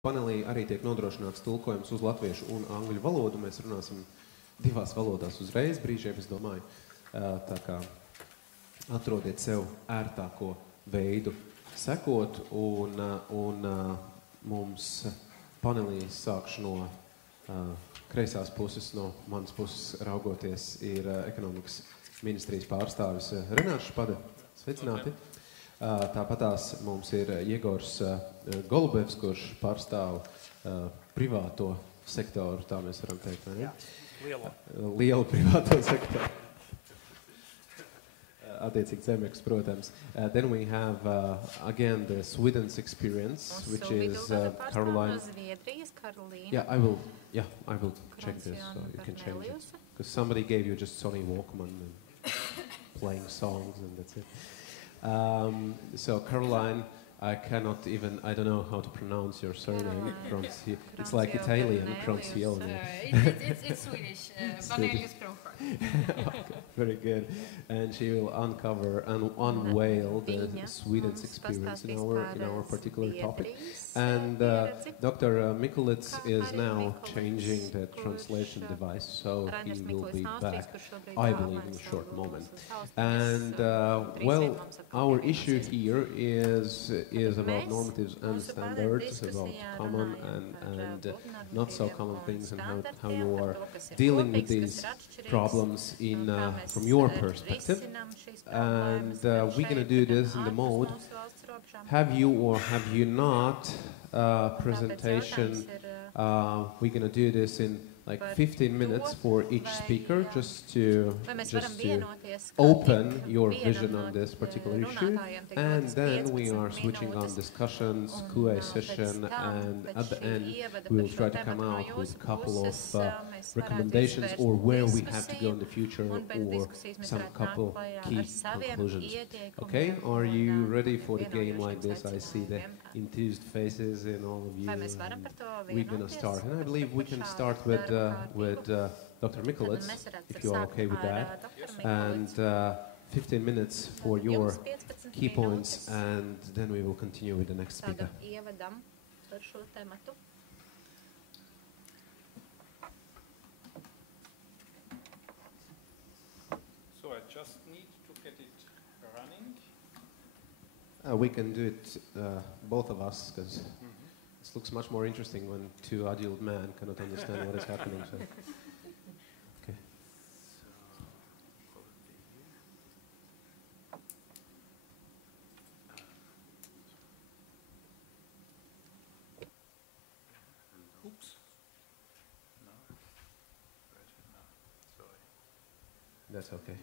Panelī arī tiek nodrošināts tulkojums uz latviešu un angļu valodu. Mēs runāsim divās valodās uzreiz brīžiem, es domāju. Tā kā atrodiet sev ērtāko veidu sekot, un mums panelī sākšu no kreisās puses, no manas puses raugoties, ir ekonomikas ministrijas pārstāvis Renārs Špada. Sveicināti! Tāpatās mums ir Jegors Golubevs, kurš pārstāv privāto sektoru, tā mēs varam teikt, ne? Jā, lielu privāto sektoru. Attiecīgi Zemeks, protams. Then we have again the Sweden's experience, which is Caroline. Yeah, I will check this so you can change it. Because somebody gave you just Sony Walkman and playing songs and that's it. So Caroline, I don't know how to pronounce your surname. It's like Italian, Croncione. It's Swedish, Vanelius Crawford. Okay, very good. And she will uncover and unveil the Sweden's experience in our particular topic. And Dr. Mikulits is now changing the translation device, so he will be back, I believe, in a short moment. And well, our issue here is about normatives and standards, about common and not so common things, and how you are dealing with these problems from your perspective. And we're going to do this in the mode have you or have you not presentation. We're going to do this in like 15 minutes for each speaker, just to open your vision on this particular issue, and then we are switching on discussions, Q&A session, and at the end we will try to come out with a couple of recommendations or where we have to go in the future, or some couple key conclusions. Okay, are you ready for the game like this? I see the enthused faces in all of you. We're going to start, and I believe we can start with Dr. Mikulits, if you are okay with that, and 15 minutes for your key points, and then we will continue with the next speaker. So I just need to get it running. We can do it, both of us, because it looks much more interesting when two adult men cannot understand what is happening. So. Okay. Oops. No. No. Sorry. That's okay.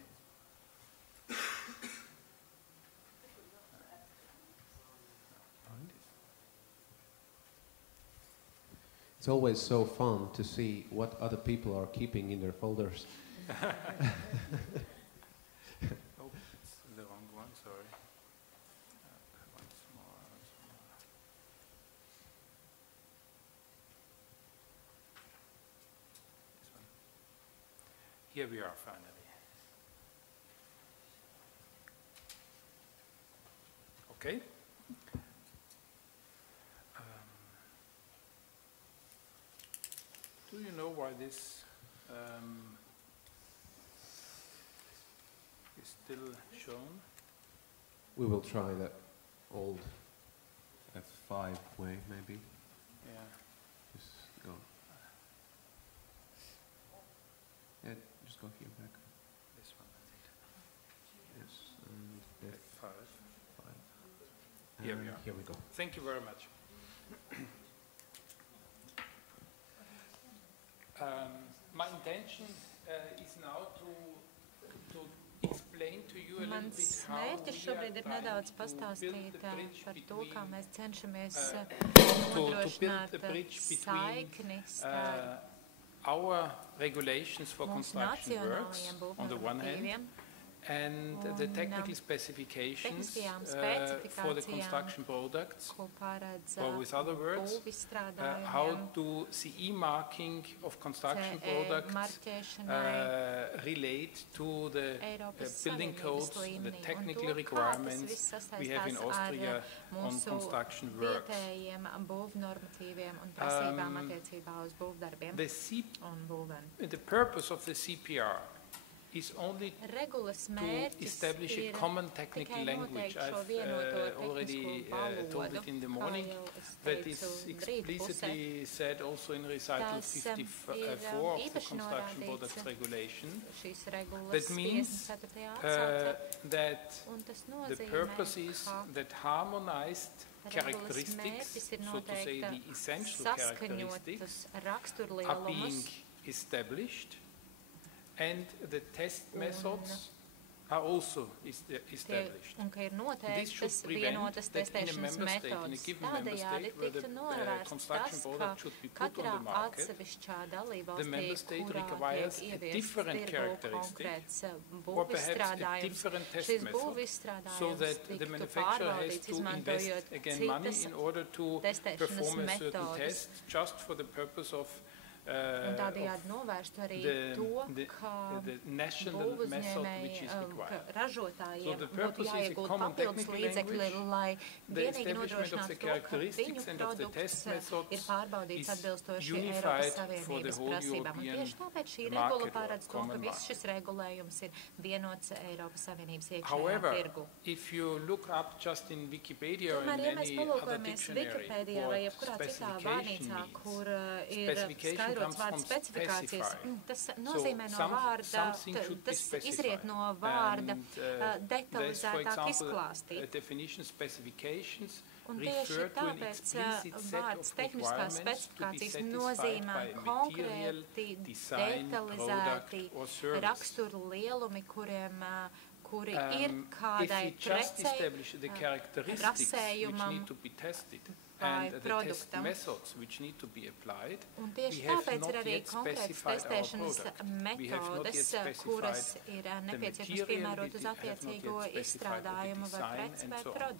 It's always so fun to see what other people are keeping in their folders. Oh, it's the wrong one, sorry. Once more. This one. Here we are finally. Okay. Do you know why this is still shown? We will try that old F5 way, maybe. Yeah. Just go. Yeah, just go here back. This one, I think. Yes, and F5. F5. Here we are. Here we go. Thank you very much. My intention is now to explain to you a little bit how mērķis šobrīd ir nedaudz pastāstīt par to, kā mēs cenšamies nodrošināt saikni starp our regulations for construction works on the one hand and the technical specifications for the construction products, or with other words, how do CE marking of construction products relate to the building codes, the technical requirements we have in Austria on construction works. The purpose of the CPR is only to establish a common technical language. I've already told it in the morning. That is explicitly said also in recital 54 of the Construction Products Regulation. That means that the purpose is that harmonized characteristics, so to say the essential characteristics, are being established, and the test methods are also established. This should prevent that in a member state, in a given member state, where the construction product should be put on the market, the member state requires a different characteristics, or perhaps a different test method, so that the manufacturer has to invest again money in order to perform a certain test just for the purpose of the national method which is required. So the purpose is a common technical language. The establishment of the characteristics and of the test methods is unified for the whole European market or common market. However, if you look up just in Wikipedia or in any other dictionary what specification means, specification comes from specify. So something should be specified. And there's, for example, a definition specifications refer to an explicit set of requirements to be satisfied by material, design, product or service. If we just establish the characteristics which need to be tested and the test methods which need to be applied, we have not yet specified our product. We have not yet specified the material, we have not yet specified the design and so on.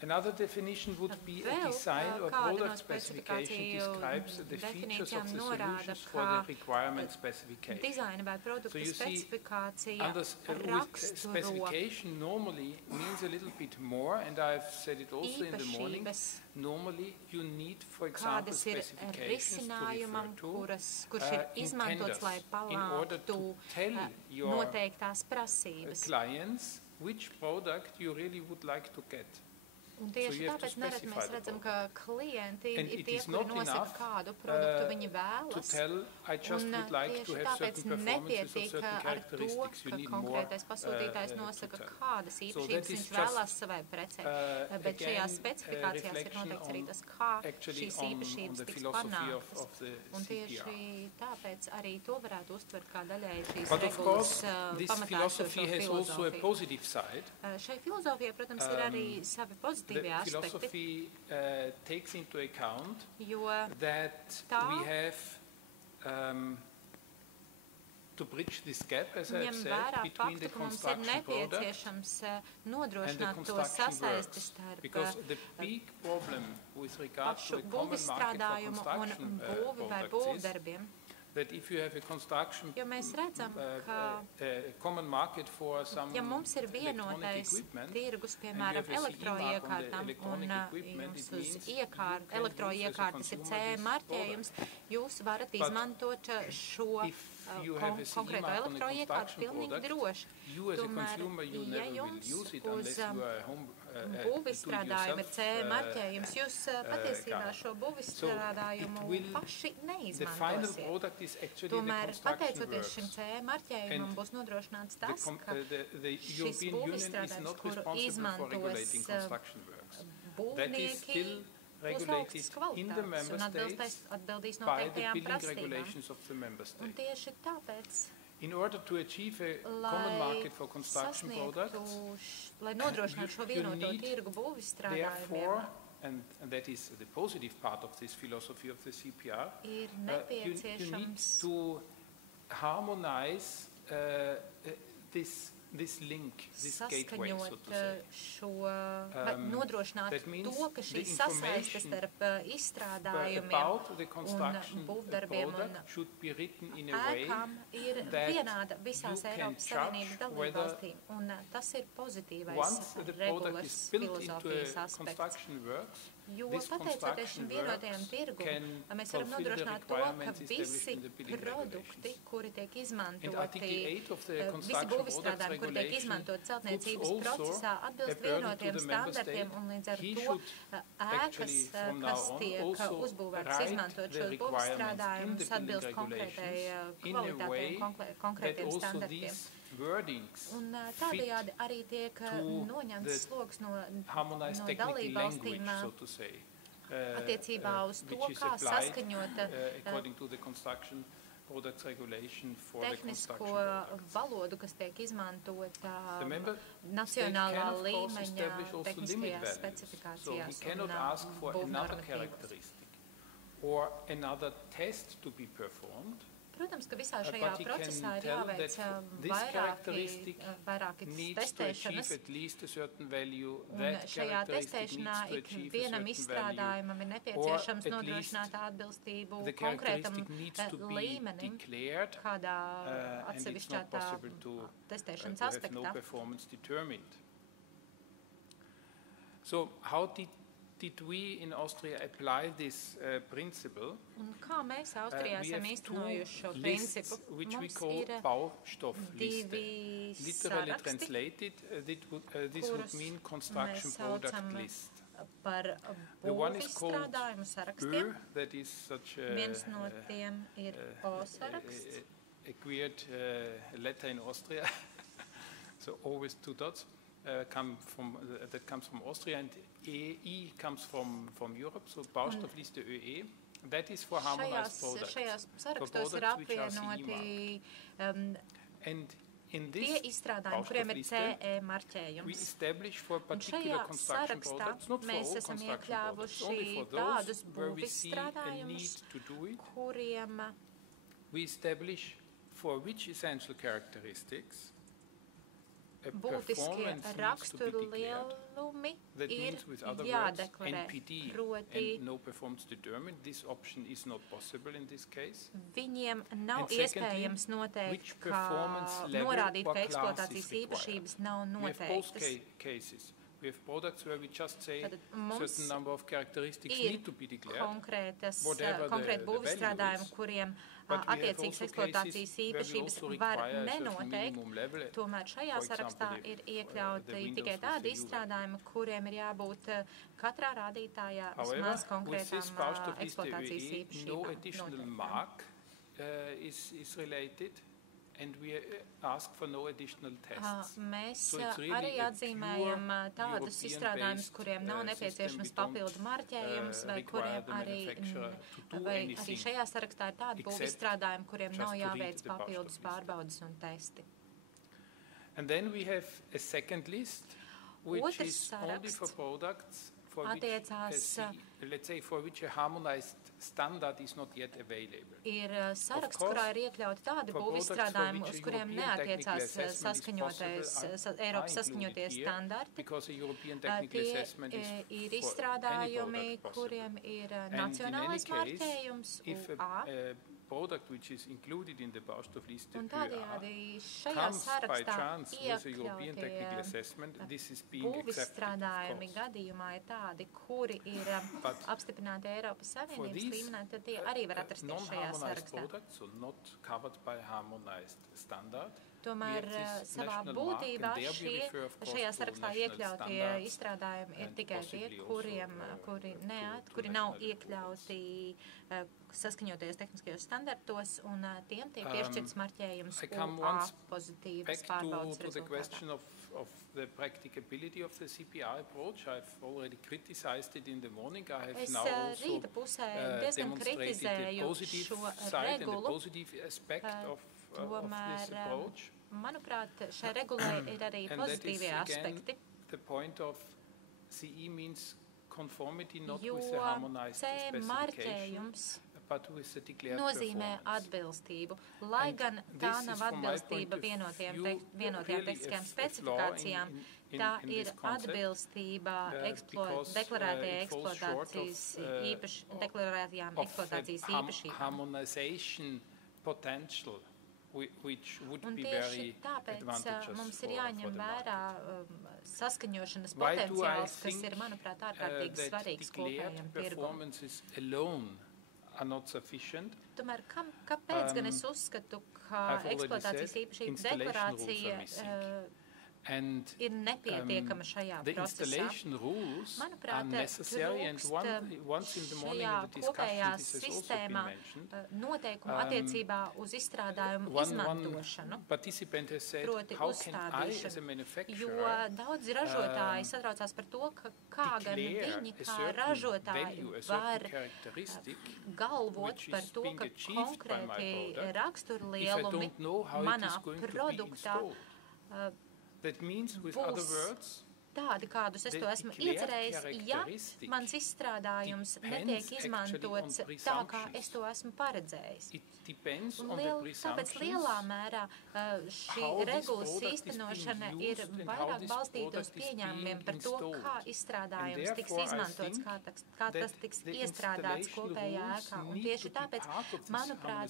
Another definition would be a design or product specification describes the features of the solutions for the requirement specification. So you see, with specification normally means a little bit more, and I've said it also in the morning. Normally you need, for example, specifications to refer to in tenders in order to tell your clients which product you really would like to get. Un tieši tāpēc nerad mēs redzam, ka klienti ir tie, kuri nosaka, kādu produktu viņi vēlas, un tieši tāpēc nepietiek ar to, ka konkrētais pasūtītājs nosaka, kādas īpašības viņš vēlās savai precei, bet šajās specifikācijās ir noteikts arī tas, kā šīs īpašības tiks panāktas. Un tieši tāpēc arī to varētu uztvert kā daļai šīs regulas pamatājošo filozofiju. Šai filozofijai, protams, ir arī savi pozitīvi The philosophy takes into account that we have to bridge this gap, as I have said, between the construction product and the construction works. Because the big problem with regard to the common market for construction products is that if you have a construction common market for some electronic equipment, tirgus, piemēram, elektroiekārtām, un jums uz elektroiekārtas ir CE marķējums, jūs varat izmantot šo konkrēto elektroiekārtu pilnīgi droši. Tomēr, ja jums uz būvizstrādājumu ir CE marķējums, jūs patiesībā šo būvizstrādājumu paši neizmantosiet. Tomēr, pateicoties šim CE marķējumam, būs nodrošināts tas, ka šis būvizstrādājums, kuru izmantos būvnieki, būs augstas kvalitātes un atbildīs noteiktajām prasībām. Un tieši tāpēc, in order to achieve a common market for construction products, lai nodrošinātu šo vienoto tirgu būvizstrādājumiem, and that is the positive part of this philosophy of the CPR, you need to harmonize this link, this gateway, so to say. Nodrošināt to, ka šī sasaiste starp izstrādājumiem un būvdarbiem un ēkām ir vienāda visās Eiropas Savienības dalībvalstīm. Un tas ir pozitīvais regulas filozofijas aspekts. Jo pateicoties šim vienotajam tirgum, mēs varam nodrošināt to, ka visi produkti, kuri tiek izmantoti, visi būvizstrādājumi, kuri tiek izmantot celtniecības procesā, atbilst vienotiem standartiem, un līdz ar to ēkas, kas tiek uzbūvētas izmantot šos būvizstrādājumus, atbilst konkrētai kvalitātei un konkrētiem standartiem. Un tādējādi arī tiek noņemts sloks no dalībvalstīm attiecībā uz to, kā saskaņot tehnisko valodu, kas tiek izmantota nacionālā līmeņa tehniskajās specifikācijās un būvnormatīvos. Protams, ka visā šajā procesā ir jāveic vairāki testēšanas, un šajā testēšanā ikvienam izstrādājumam ir nepieciešams nodrošināt atbilstību konkrētam līmenim, kādā atsevišķā tā testēšanas aspektā. So, how did we in Austria apply this principle? Un kā mēs Austrijā esam īstenojuši šo principu? Mums ir divi saraksti, kurus mēs saucam par būvizstrādājumu sarakstiem. Viens no tiem ir O saraksts. A weird letter in Austria, so always two dots. That comes from Austria, and EE comes from Europe, so Baustoffliste ÖE. That is for harmonized products. Šajās sarakstos ir apvienoti tie izstrādājumi, kuriem ir CE marķējums. Un šajā sarakstā mēs esam iekļāvuši tādus būvizstrādājumus, kuriem we establish for which essential characteristics būtiskie raksturlielumi ir jādeklarē, proti viņiem nav iespējams noteikt, norādīt, ka eksploatācijas īpašības nav noteiktas. We have products where we just say certain number of characteristics need to be declared, konkrēti būvizstrādājumi, kuriem attiecīgas eksploatācijas īpašības var nenoteikt. Tomēr šajā sarakstā ir iekļauti tikai tādi izstrādājumi, kuriem ir jābūt katrā rādītājā vismaz konkrētām eksploatācijas īpašībām noteikti. And we ask for no additional tests. Mēs arī atzīmējam tādus izstrādājumus, kuriem nav nepieciešams papildu marķējums, vai kuriem arī šajā sarakstā ir tādi būvizstrādājumi, kuriem nav jāveic papildus pārbaudes un testi. And then we have a second list, which is only for products for which, let's say, for which a harmonized standard is not yet available. Ir saraksts, kurā ir iekļauti tādi būvizstrādājumi, uz kuriem neatiecās Eiropas saskaņotie standarti. Tie ir izstrādājumi, kuriem ir nacionālais marķējums UA. Product which is included in the Baustoffliste ÖA comes by chance with a European technical assessment. This is being accepted, gadījumā ir tādi, kuri ir apstiprināti Eiropas Savienības līmenī, tad tie arī var atrasties šajā sarakstā. So not covered by harmonized standard. Tomēr savā būtībā šajā sarakstā iekļautie izstrādājumi ir tikai tie, kuri nav iekļauti saskaņotajos tehniskajos standartos, un tiem tiek piešķirts marķējums UA pozitīvas pārbaudas rezultātā. Of the practicability of the CPR approach. I've already criticized it in the morning. I have now also demonstrated the positive side and the positive aspect of this approach. Manuprāt, šai regulai ir arī pozitīvie aspekti. The point of CE means conformity not with a harmonized specification, nozīmē atbilstību, lai gan tā nav atbilstība vienotajām tehniskajām specifikācijām, tā ir atbilstība deklarētajām eksploatācijas īpašībām. Un tieši tāpēc mums ir jāņem vērā saskaņošanas potenciāls, kas ir, manuprāt, ārkārtīgi svarīgs kopējam tirgum. Tomēr kāpēc gan es uzskatu, ka eksploatācijas īpašību deklarācija ir nepietiekama šajā procesā? Manuprāt, trūkst šajā kopējā sistēmā noteikumu attiecībā uz izstrādājumu izmantošanu, proti uzstādīšanu, jo daudzi ražotāji satraucās par to, kā gan viņi, kā ražotāji, var galvot par to, ka konkrēti raksturlielumi manā produktā būs tādi, kādus es to esmu iecerējis, ja mans izstrādājums netiek izmantots tā, kā es to esmu paredzējis. Un tāpēc lielā mērā šī regulas īstenošana ir vairāk balstīta uz pieņēmumiem par to, kā izstrādājums tiks izmantots, kā tas tiks iestrādāts kopējā ēkā. Un tieši tāpēc, manuprāt,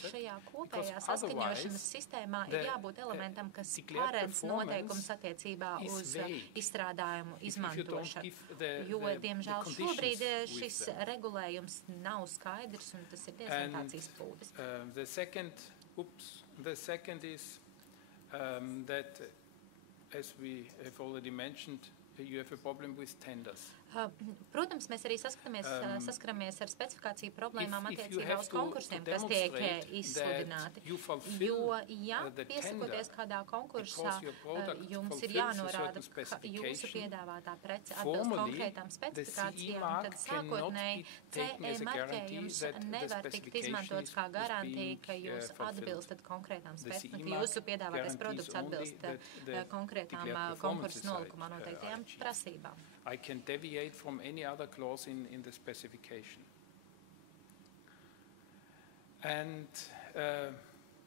šajā kopējā saskaņošanas sistēmā ir jābūt elementam, kas paredz noteikums attiecībā uz izstrādājumu izmantošanu, jo, diemžēl, šobrīd šis regulējums nav skaidrs, un tas ir diezgan tāds izpūdes. The second is that, as we have already mentioned, you have a problem with tenders. Protams, mēs arī saskaramies ar specifikāciju problēmām attiecībā uz konkursiem, kas tiek izsludināti. Jo, ja piesakoties kādā konkursā, jums ir jānorāda, ka jūsu piedāvātā prece atbilst konkrētām specifikācijām, tad sākotnēji CE marķējums nevar tikt izmantots kā garantija, ka jūs atbilstat konkrētām specifikācijām, ka jūsu piedāvātais produkts atbilst konkrētām konkursu nolikumā noteiktajām prasībām. I can deviate from any other clause in the specification. And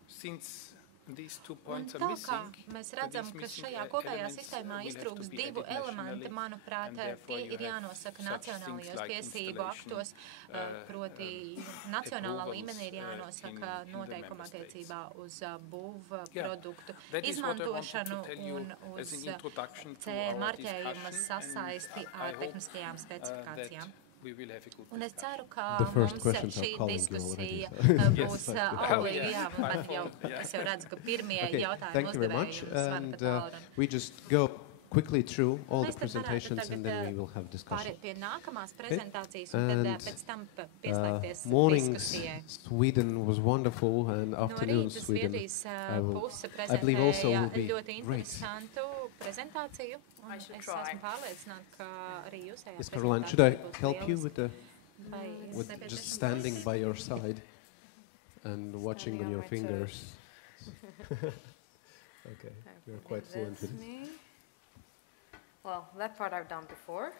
since these 2 points are missing, mēs redzam, ka šajā kopējā sistēmā iztrūks 2 elementi, manuprāt, tie ir jānosaka nacionālajos tiesību aktos, proti nacionālā līmenī ir jānosaka noteikuma attiecībā uz būv produktu izmantošanu un uz CE marķējuma sasaisti ar tehniskajām specifikācijām. Un es ceru, ka mums šī diskusija būs auglīga, bet es jau redzu, ka pirmie jautājumi uzdevēji svar par tālrunu. Quickly through all the presentations and then we will have discussion. Mornings Sweden was wonderful and afternoon Sweden I believe also will be great. I should try. Yes, Caroline, should I help you with just standing by your side and watching on your fingers? Okay, you're quite fluent with it. Well, that part I've done before.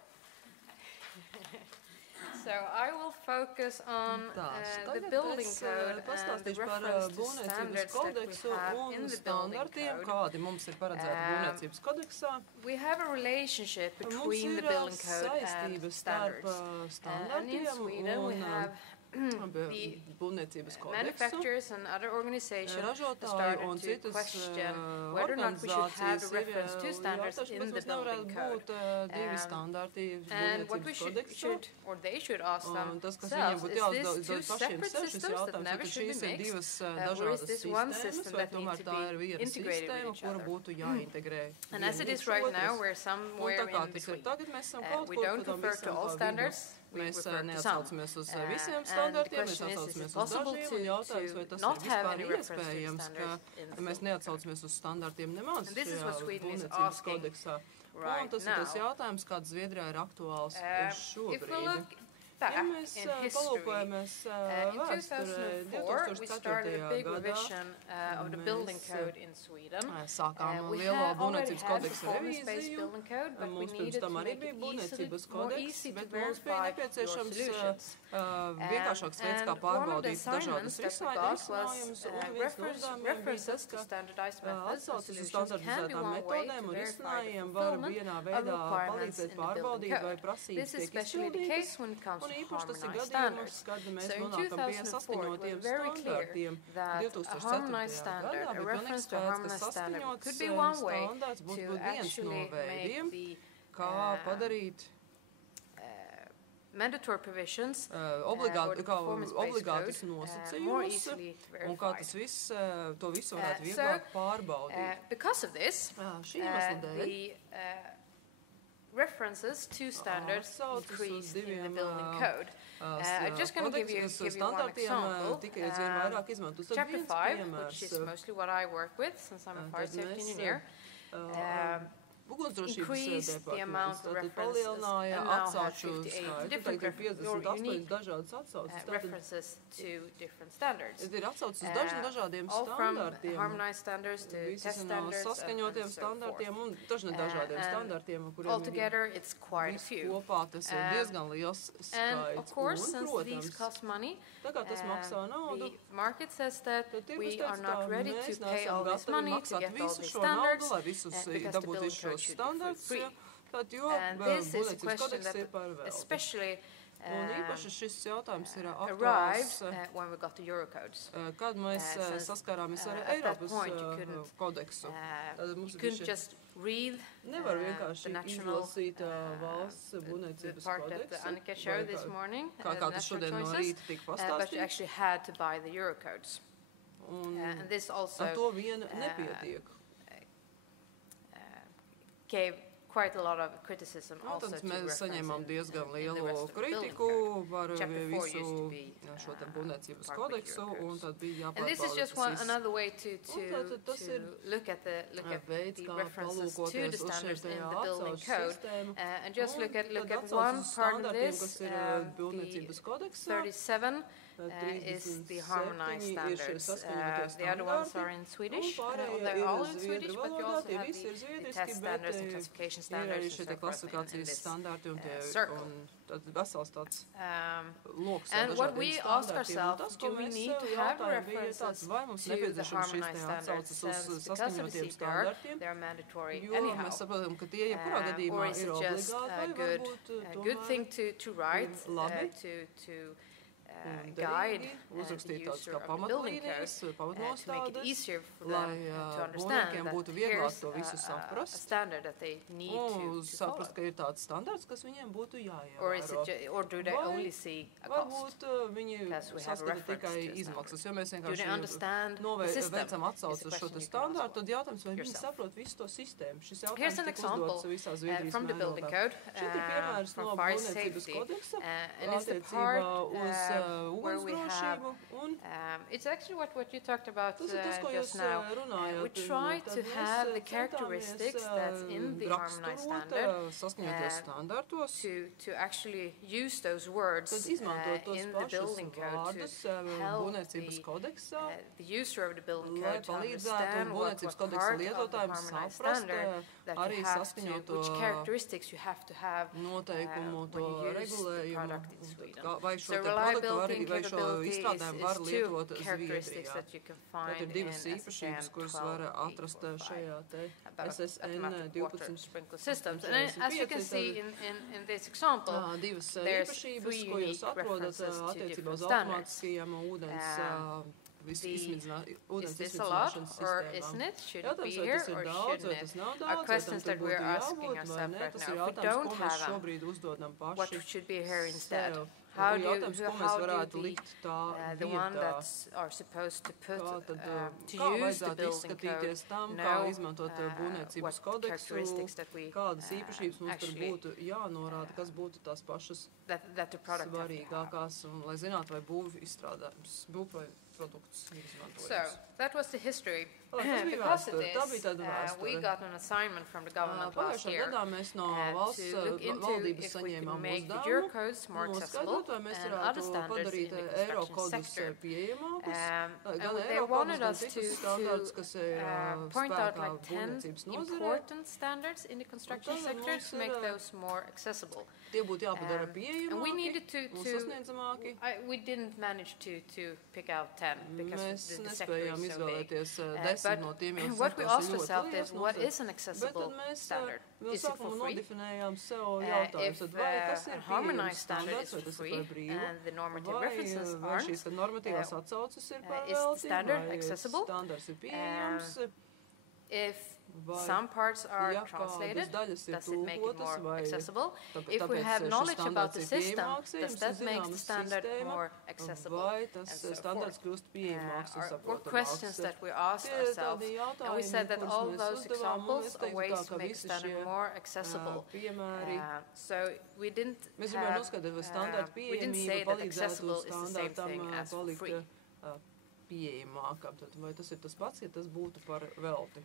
So I will focus on the building code and the reference to standards that we have in the building code. We have a relationship between the building code and standards. And in Sweden we have the manufacturers and other organizations started to question whether or not we should have a reference to standards in the building code. And what we should, or they should ask themselves, is this two separate systems that never should be mixed, or is this one system that needs to be integrated with each other? And as it is right now, we're somewhere in between. We don't refer to all standards. Mēs neatsaucamies uz visiem standartiem, mēs atsaucamies uz dažiem, un jautājums, vai tas ir vispār iespējams, ka mēs neatsaucamies uz standartiem nemaz šajā būvniecības kodeksā. Un tas ir tas jautājums, kāds Zviedrijā ir aktuāls šobrīd. back in history, in 2004, we started a big revision of the building code in Sweden. We already had performance-based building code, but we needed to make it more easy to verify your solutions. One of the assignments that we got was references to standardized methods and solutions can be one way to verify the fulfillment of requirements in the building code. This is especially the case when it comes to harmonized standards. So in 2004, it was very clear that a harmonized standard, a reference to a harmonized standard, could be one way to actually make the mandatory provisions or the performance-based code more easily verified. Because of this, the references to standards increased in the building code. I'm just going to give you one example. Chapter 5, which is mostly what I work with since I'm a fire safety engineer, increased the amount of references and now have 58 different unique references to different standards. All from harmonized standards to test standards and so forth. Altogether, it's quite a few. And of course, since these cost money, the market says that we are not ready to pay all this money to get all these standards because the building code should be free. And this is a question that especially arrived when we got the Eurocodes. At that point, you couldn't just read the national the part that Annika showed this morning, the national choices, but you actually had to buy the Eurocodes. And this also gave quite a lot of criticism also to reference in the rest of the building code. Chapter 4 used to be part of Eurocodes. And this is just another way to look at the references to the standards in the building code. And just look at one part of this, the 37. Is the harmonized standards. The other ones are in Swedish. They're all in Swedish, but you also have the test standards and classification standards and so forth in this circle. And what we ask ourselves, do we need to have references to the harmonized standards since because of the CPR, they're mandatory anyhow? Or is it just a good thing to write, to guide the user of the building code to make it easier for them to understand that here's a standard that they need to follow. Or do they only see a cost? Because we have a reference to standard. Do they understand the system? Is a question you can ask yourself. Here's an example from the building code from fire safety, and it's the part where we have, it's actually what you talked about just now. We try to have the characteristics that's in the harmonized standard to actually use those words in the building code to help the user of the building code to understand what part of the harmonized standard that you have to, which characteristics you have to have when you use the product in Sweden. So reliability and capability is two characteristics that you can find in SSN 12.845 about automatic water sprinkler systems. And as you can see in this example, there's 3 unique references to different standards. Is this a lot, or isn't it? Should it be here, or shouldn't it? Are questions that we're asking ourselves right now. If we don't have them, what should be here instead? How do the one that are supposed to put to use the building code know what characteristics that we actually that the product produkts ir izmantojams. So, that was the history. Because of this, we got an assignment from the government last year to look into if we can make the Euro codes more accessible and other standards in the construction sector. They wanted us to point out like 10 important standards in the construction sector to make those more accessible. And we needed to we didn't manage to pick out 10 because the sector is so big. But what we asked ourselves is, what is an accessible standard? Is it for free? If a harmonized standard is for free and the normative references aren't, is the standard accessible? If some parts are translated, does it make it more accessible? If we have knowledge about the system, does that make the standard more accessible? And so forth. Were questions that we asked ourselves, and we said that all those examples are ways to make standard more accessible. So we didn't say that accessible is the same thing as free. Vai tas ir tas pats, ja tas būtu par velti?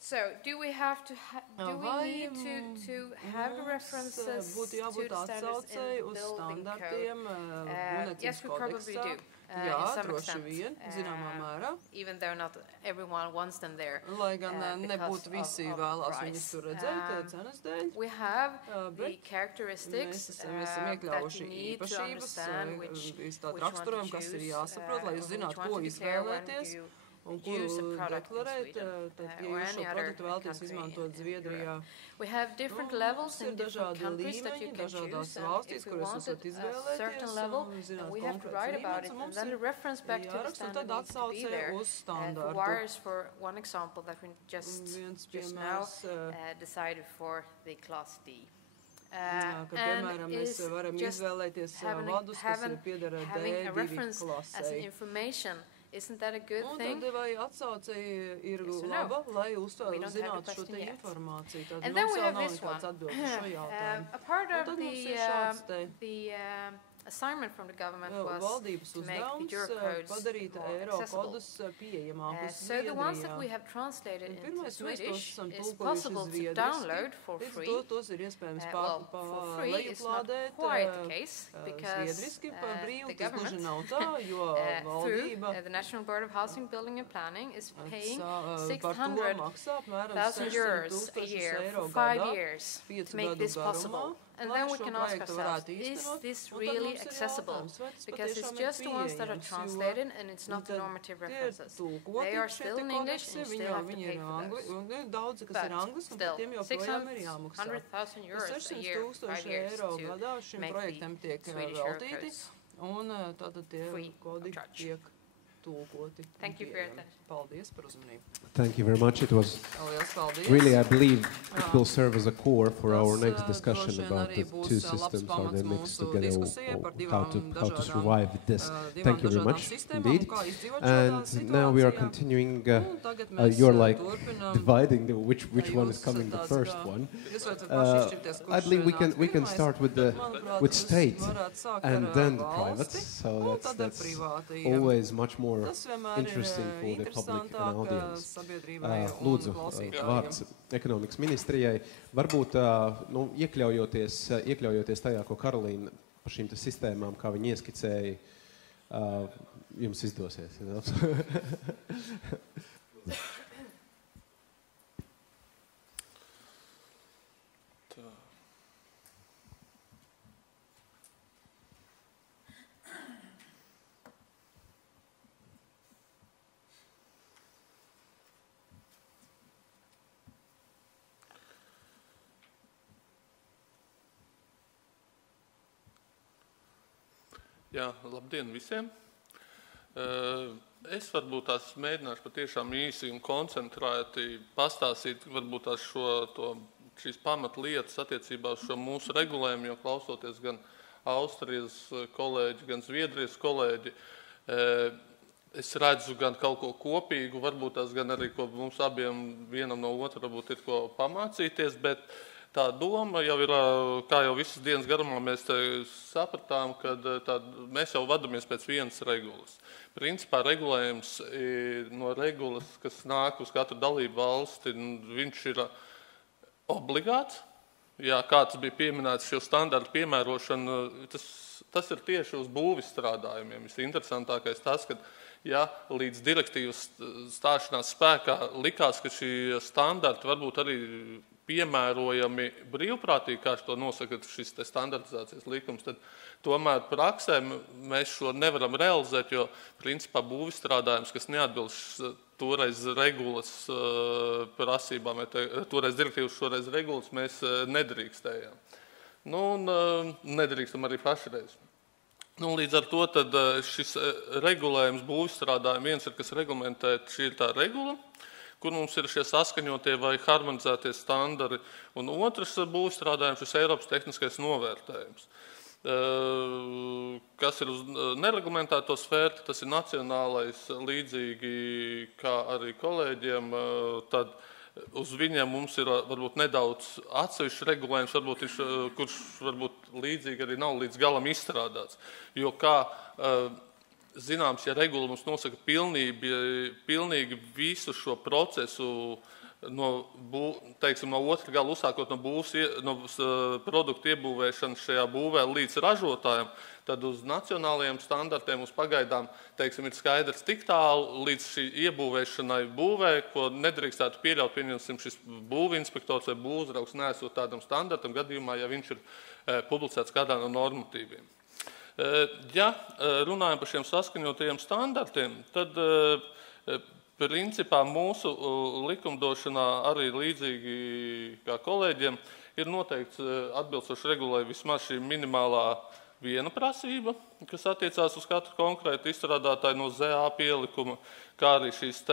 So, do we have to need to have the references to the standards in the building code? Yes, we probably do. In some extent, even though not everyone wants them there. We have the characteristics that you need to understand which one to choose, which one to declare when you use a product in Sweden or any other country. We have different levels in different countries that you can choose, and if we wanted a certain level, we have to write about it, and then the reference back to the standard needs to be there. For wires, for one example that we just now decided for the Class D. And is just having a reference as an information. Isn't that a good thing? Yes or no? We don't have the question yet. And then we have this one. A part of the assignment from the government was to make the Euro codes more accessible. So the ones that we have translated into Swedish is possible to download for free. Well, for free is not quite the case, because the government, through the National Board of Housing, Building and Planning, is paying 600,000 euros a year for 5 years to make this possible. And then we can ask ourselves, is this really accessible? Because it's just the ones that are translated and it's not the normative references. They are still in English and you still have to pay for those. But still, 600,000 euros a year, 5 years to make the Swedish Euro codes free of charge. Thank you for your attention. Thank you very much. It was really, I believe, it will serve as a core for our next discussion about the two systems, how they mix together, or how to survive this. Thank you very much, indeed. And now we are continuing. You're like dividing which one is coming the first one. I believe we can start with state and then the private. So that's always much more interesting for the public and audience. Lūdzu, vārds ekonomikas ministrijai. Varbūt iekļaujoties tajā, ko Karolīna par šīm sistēmām, kā viņi ieskicēja, jums izdosies. Jā, labdien visiem. Es varbūt tās mēģināšu patiešām īsi un koncentrēti pastāstīt varbūt tās šīs pamatlietas attiecībā uz šo mūsu regulējumu, jo klausoties gan Austrijas kolēģi, gan Zviedrijas kolēģi, es redzu gan kaut ko kopīgu, varbūt tās gan arī, ko mums abiem vienam no otra varbūt ir ko pamācīties, bet tā doma jau ir, kā jau visas dienas garumā mēs sapratām, ka mēs jau vadamies pēc vienas regulas. Principā regulējums no regulas, kas nāk uz katru dalību valsti, viņš ir obligāts. Jā, kā tas bija pieminēts, šo standartu piemērošana, tas ir tieši uz būvizstrādājumiem. Visinteresantākais tas, ka ja līdz direktīvas stāšanās spēkā likās, ka šī standarti varbūt arī piemērojami brīvprātīgi, kā to nosaka šis standartizācijas likums, tad tomēr praksē mēs šo nevaram realizēt, jo principā būvizstrādājums, kas neatbilst toreiz regulas prasībām, toreiz direktīvas, šoreiz regulas, mēs nedrīkstējām. Un nedrīkstam arī pašreiz. Līdz ar to tad šis regulējums būvizstrādājumi viens ir, kas reglamentē, šī ir tā regula, kur mums ir šie saskaņotie vai harmonizētie standarti, un otrs būvizstrādājums, šis Eiropas tehniskais novērtējums. Kas ir uz nereglamentēto sfēru, tas ir nacionālais, līdzīgi kā arī kolēģiem, tad uz viņiem mums ir varbūt nedaudz atsevišķs regulējums, kurš varbūt līdzīgi arī nav līdz galam izstrādāts. Jo kā zināms, ja regula mums nosaka pilnīgi visu šo procesu no otra gala uzsākot no produktu iebūvēšanas šajā būvē līdz ražotājiem, tad uz nacionālajiem standartiem mums pagaidām ir skaidrs tik tālu līdz šī iebūvēšanai būvē, ko nedrīkstētu pieļaut, pieņemsim, šis būvinspektors vai būvuzraugs neesot tādam standartam gadījumā, ja viņš ir publicēts kādā no normatīviem. Ja runājam par šiem saskaņotajiem standartiem, tad principā mūsu likumdošanā arī līdzīgi kā kolēģiem ir noteikts atbilstoši regulē vismaz šī minimālā viena prasība, kas attiecās uz katru konkrētu izstrādātāju no ZA pielikuma, kā arī šīs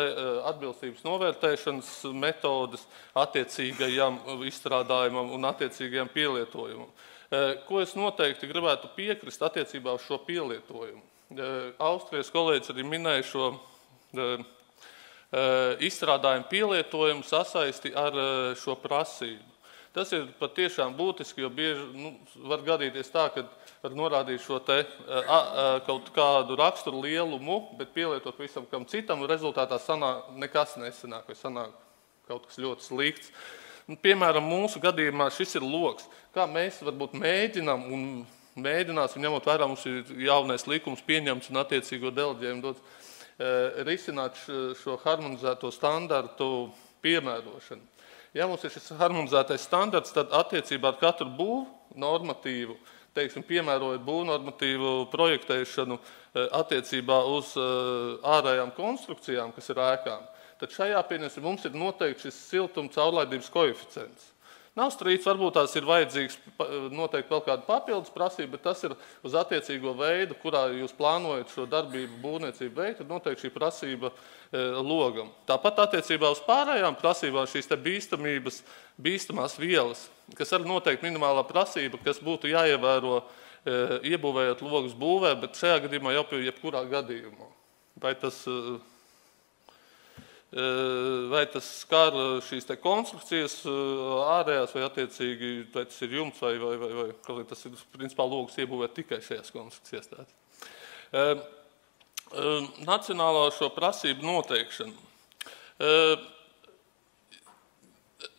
atbilstības novērtēšanas metodes attiecīgajam izstrādājumam un attiecīgajam pielietojumam. Ko es noteikti gribētu piekrist attiecībā uz šo pielietojumu. Austrijas kolēģis arī minēja šo izstrādājumu pielietojumu sasaisti ar šo prasību. Tas ir patiešām būtiski, jo bieži var gadīties tā, ka var norādīt šo kaut kādu raksturu lielumu, bet pielietot visam kam citam, un rezultātā nekas nesanāk, vai sanāk kaut kas ļoti slikts. Piemēram, mūsu gadījumā šis ir loks. Kā mēs varbūt mēģināsim, ņemot vērā, mums ir jaunais likums pieņemts un attiecīgo deleģējumu dots, risināt šo harmonizēto standartu piemērošanu. Ja mums ir šis harmonizētais standarts, tad attiecībā ar katru būvu normatīvu, piemērojot būvnormatīvu projektēšanu attiecībā uz ārējām konstrukcijām, kas ir ēkām, tad šajā pieņemsim mums ir noteikti šis siltuma caurlaidības koeficients. Nav strīds, varbūt tās ir vajadzīgs noteikti vēl kāda papildus prasība, bet tas ir uz attiecīgo veidu, kurā jūs plānojat šo darbību, būvniecību veikt, tad noteikti šī prasība logam. Tāpat attiecībā uz pārējām prasībām šīs bīstamās vielas, kas arī noteikti minimālā prasība, kas būtu jāievēro iebūvējot logus būvē, bet šajā gadījumā jau pie jebkurā gadījumā. Vai tas skar šīs konstrukcijas ārējās, vai attiecīgi, vai tas ir jumts, vai tas ir, principā, logus iebūvēt tikai šajās konstrukcijās. Nacionālā šo prasību noteikšanu.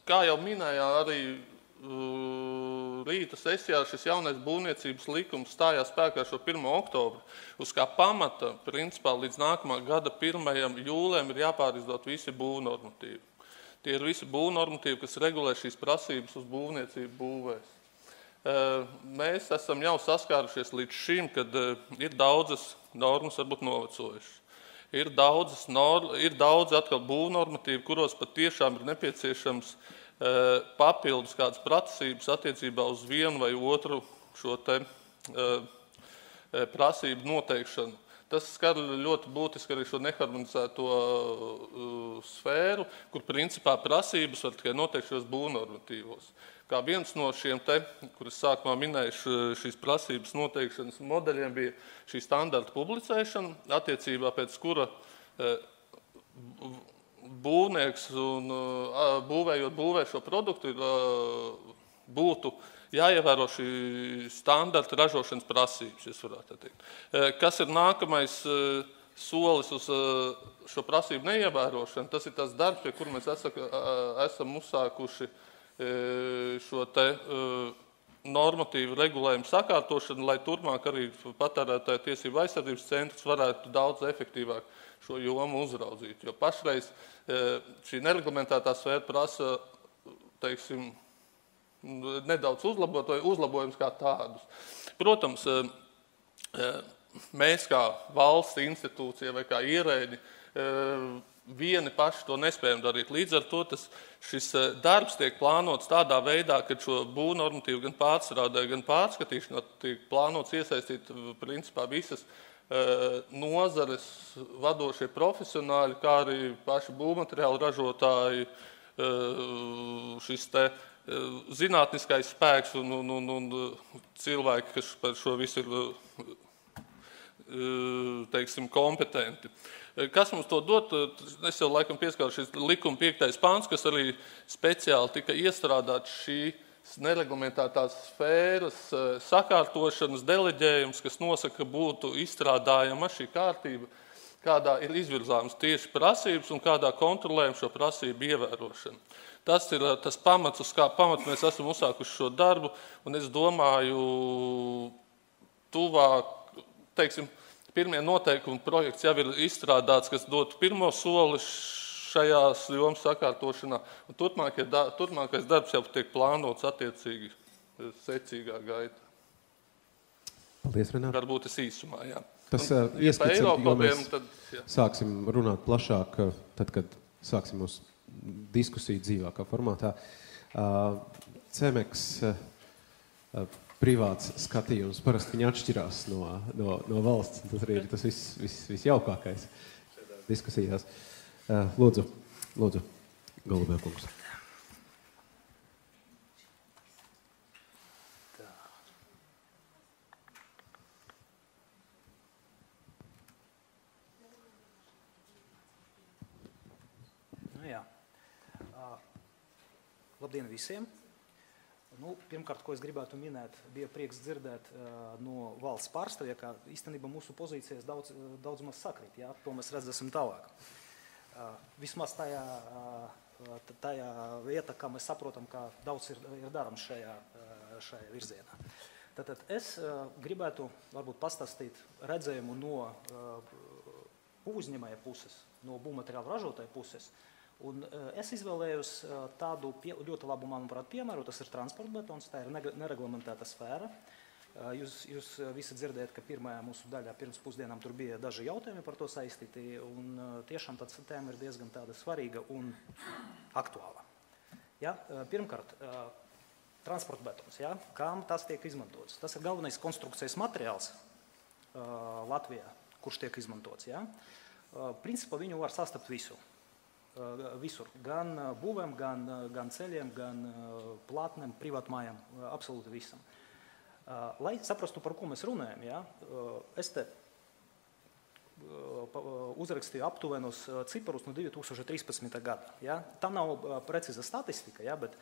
Kā jau minēja arī rīta sesijā, šis jaunais būvniecības likums stājās spēkā šo 1. oktobru, uz kā pamata, principā, līdz nākamā gada 1. jūlijam ir jāpārizdot visi būvnormatīvi. Tie ir visi būvnormatīvi, kas regulē šīs prasības uz būvniecību būvēs. Mēs esam jau saskārušies līdz šim, kad ir daudzas normas varbūt novecojušas. Ir daudz atkal būvnormatīvi, kuros pat tiešām ir nepieciešams papildus kādas prasības attiecībā uz vienu vai otru šo prasību noteikšanu. Tas skar ļoti būtiski arī šo neharmonizēto sfēru, kur principā prasības var tikai noteikt šos būvnormatīvos. Kā viens no šiem kuras sākumā minējuši šīs prasības noteikšanas modeļiem, bija šī standarta publicēšana, attiecībā pēc kura būvnieks un būvējot šo produktu ir būtu jāievēro šī standarta ražošanas prasības, es varētu teikt. Kas ir nākamais solis uz šo prasību neievērošanu? Tas ir tas darbs, pie kur mēs esam uzsākuši šo te normatīvu regulējumu sakārtošanu, lai turpmāk arī patērētāju tiesību aizsardzības centrs varētu daudz efektīvāk šo jomu uzraudzīt. Jo pašreiz šī nereglamentētā sfēra prasa, teiksim, nedaudz uzlabojums kā tādus. Protams, mēs kā valsts institūcija vai kā ierēģi vieni paši to nespējam darīt. Līdz ar to šis darbs tiek plānots tādā veidā, ka šo būvnormatīvu gan pārstrādē, gan pārskatīšanā tiek plānots iesaistīt principā visas nozares vadošie profesionāļi, kā arī paši būvmateriālu ražotāji, šis te zinātniskais spēks un cilvēki, kas par šo visu ir, teiksim, kompetenti. Kas mums to dot? Es jau laikam pieskāru šis likuma 5. pāns, kas arī speciāli tika iestrādāts šīs nereglamentētās sfēras sakārtošanas deleģējums, kas nosaka, ka būtu izstrādājama šī kārtība, kādā ir izvirzāmas tieši prasības un kādā kontrolējam šo prasību ievērošanu. Tas ir tas pamats, uz kā pamats mēs esam uzsākuši šo darbu, un es domāju, tuvāk, teiksim, pirmie noteikumi projekts jau ir izstrādāts, kas dotu pirmo soli šajās jomas sakārtošanā, un turpmākais darbs jau tiek plānots attiecīgi secīgā gaitā. Paldies, Renār. Varbūt es īsumā, jā. Tas ieskicam, jo mēs sāksim runāt plašāk, tad, kad sāksim mūsu diskusiju dzīvākā formātā. CEMEX privāts skatījums, parasti viņi atšķirās no valsts. Tas arī ir tas visjaukākais diskusijās. Lūdzu, Golubē kungs. Labdien visiem! Pirmkārt, ko es gribētu minēt, bija prieks dzirdēt no valsts pārstāvja, ka īstenībā mūsu pozīcijas daudz maz sakrīt, ja? To mēs redzēsim tālāk. Vismaz tajā vietā, kā mēs saprotam, ka daudz ir darams šajā virzienā. Tātad es gribētu varbūt pastāstīt redzējumu no uzņēmēja puses, no būvmateriālu ražotāja puses. Un es izvēlējos tādu ļoti labu, manuprāt, piemēru, tas ir transporta betons, tā ir nereglamentēta sfēra. Jūs visi dzirdējat, ka pirmajā mūsu daļā pirms pusdienām tur bija daži jautājumi par to saistīti, un tiešām tā tēma ir diezgan tāda svarīga un aktuāla. Ja? Pirmkārt, transporta betons, ja? Kam tas tiek izmantots? Tas ir galvenais konstrukcijas materiāls Latvijā, kurš tiek izmantots. Ja? Principā viņu var sastapt visur, gan būvēm, gan ceļiem, gan plātnēm, privātmājām, absolūti visam. Lai saprastu, par ko mēs runājam, ja, es te uzrakstīju aptuvenus ciparus no 2013. gada. Ja. Tā nav precīza statistika, ja, bet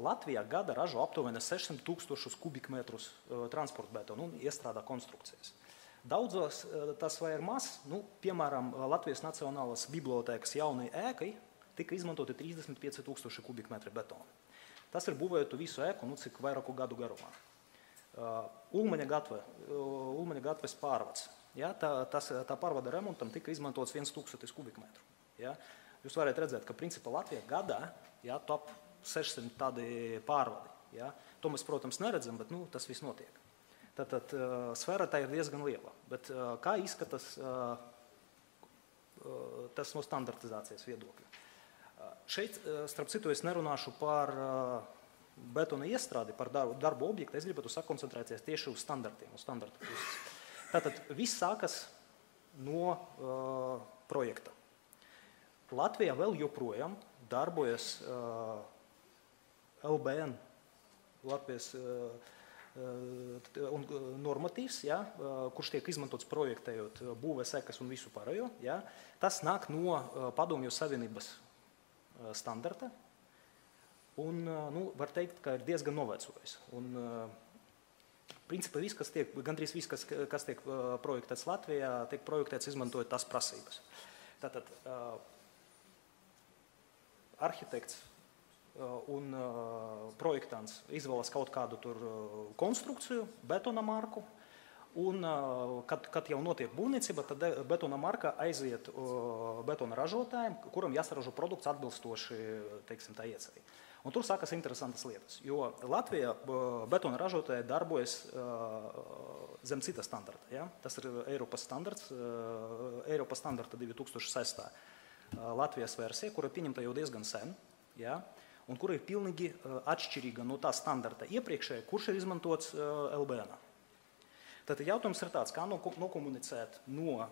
Latvijā gada ražo aptuveni 600 000 kubikmetrus transporta betonu un iestrādā konstrukcijas. Daudzos tas vai ir maz, piemēram, Latvijas Nacionālās bibliotēkas jaunai ēkai tika izmantoti 35 000 kubikmetri betona. Tas ir būvējot visu ēku, cik vairāku gadu garumā. Ulmaņa gatves pārvads. Ja, tā pārvada remontam tika izmantots 1000 kubikmetru. Ja. Jūs varat redzēt, ka principā Latvijā gadā top 600 tādi pārvadi. Ja. To mēs, protams, neredzam, bet tas viss notiek. Tātad sfēra tā ir diezgan liela, bet kā izskatās tas no standartizācijas viedokļa? Šeit, starp citu, es nerunāšu par betona iestrādi, par darbu objektu, es gribētu sakoncentrēties tieši uz standartiem, uz standarta puses. Tātad viss sākas no projekta. Latvijā vēl joprojām darbojas LBN, Latvijas normatīvs, ja, kurš tiek izmantots projektējot būves ekas un visu pārējo. Ja. Tas nāk no Padomju Savienības standarta. un var teikt, ka ir diezgan novecojis. Un, principā gandrīz viss, kas tiek projektēts Latvijā, tiek projektēts izmantojot tās prasības. Tātad arhitekts un projektants izvēlas kaut kādu tur konstrukciju, betona marku, un, kad jau notiek būvniecība, tad betona marka aiziet betona ražotājiem, kuram jāsaražo produkts atbilstoši, teiksim, tā iecei. Un tur sākas interesantas lietas, jo Latvijā betona ražotāji darbojas zem cita standarta. Ja? Tas ir Eiropas standarts, Eiropas standarta 2006. Latvijas versija, kura pieņemta jau diezgan sen, ja? Un kura ir pilnīgi atšķirīga no tā standarta iepriekšēja, kurš ir izmantots LBN. Tad jautājums ir tāds, kā nokomunicēt no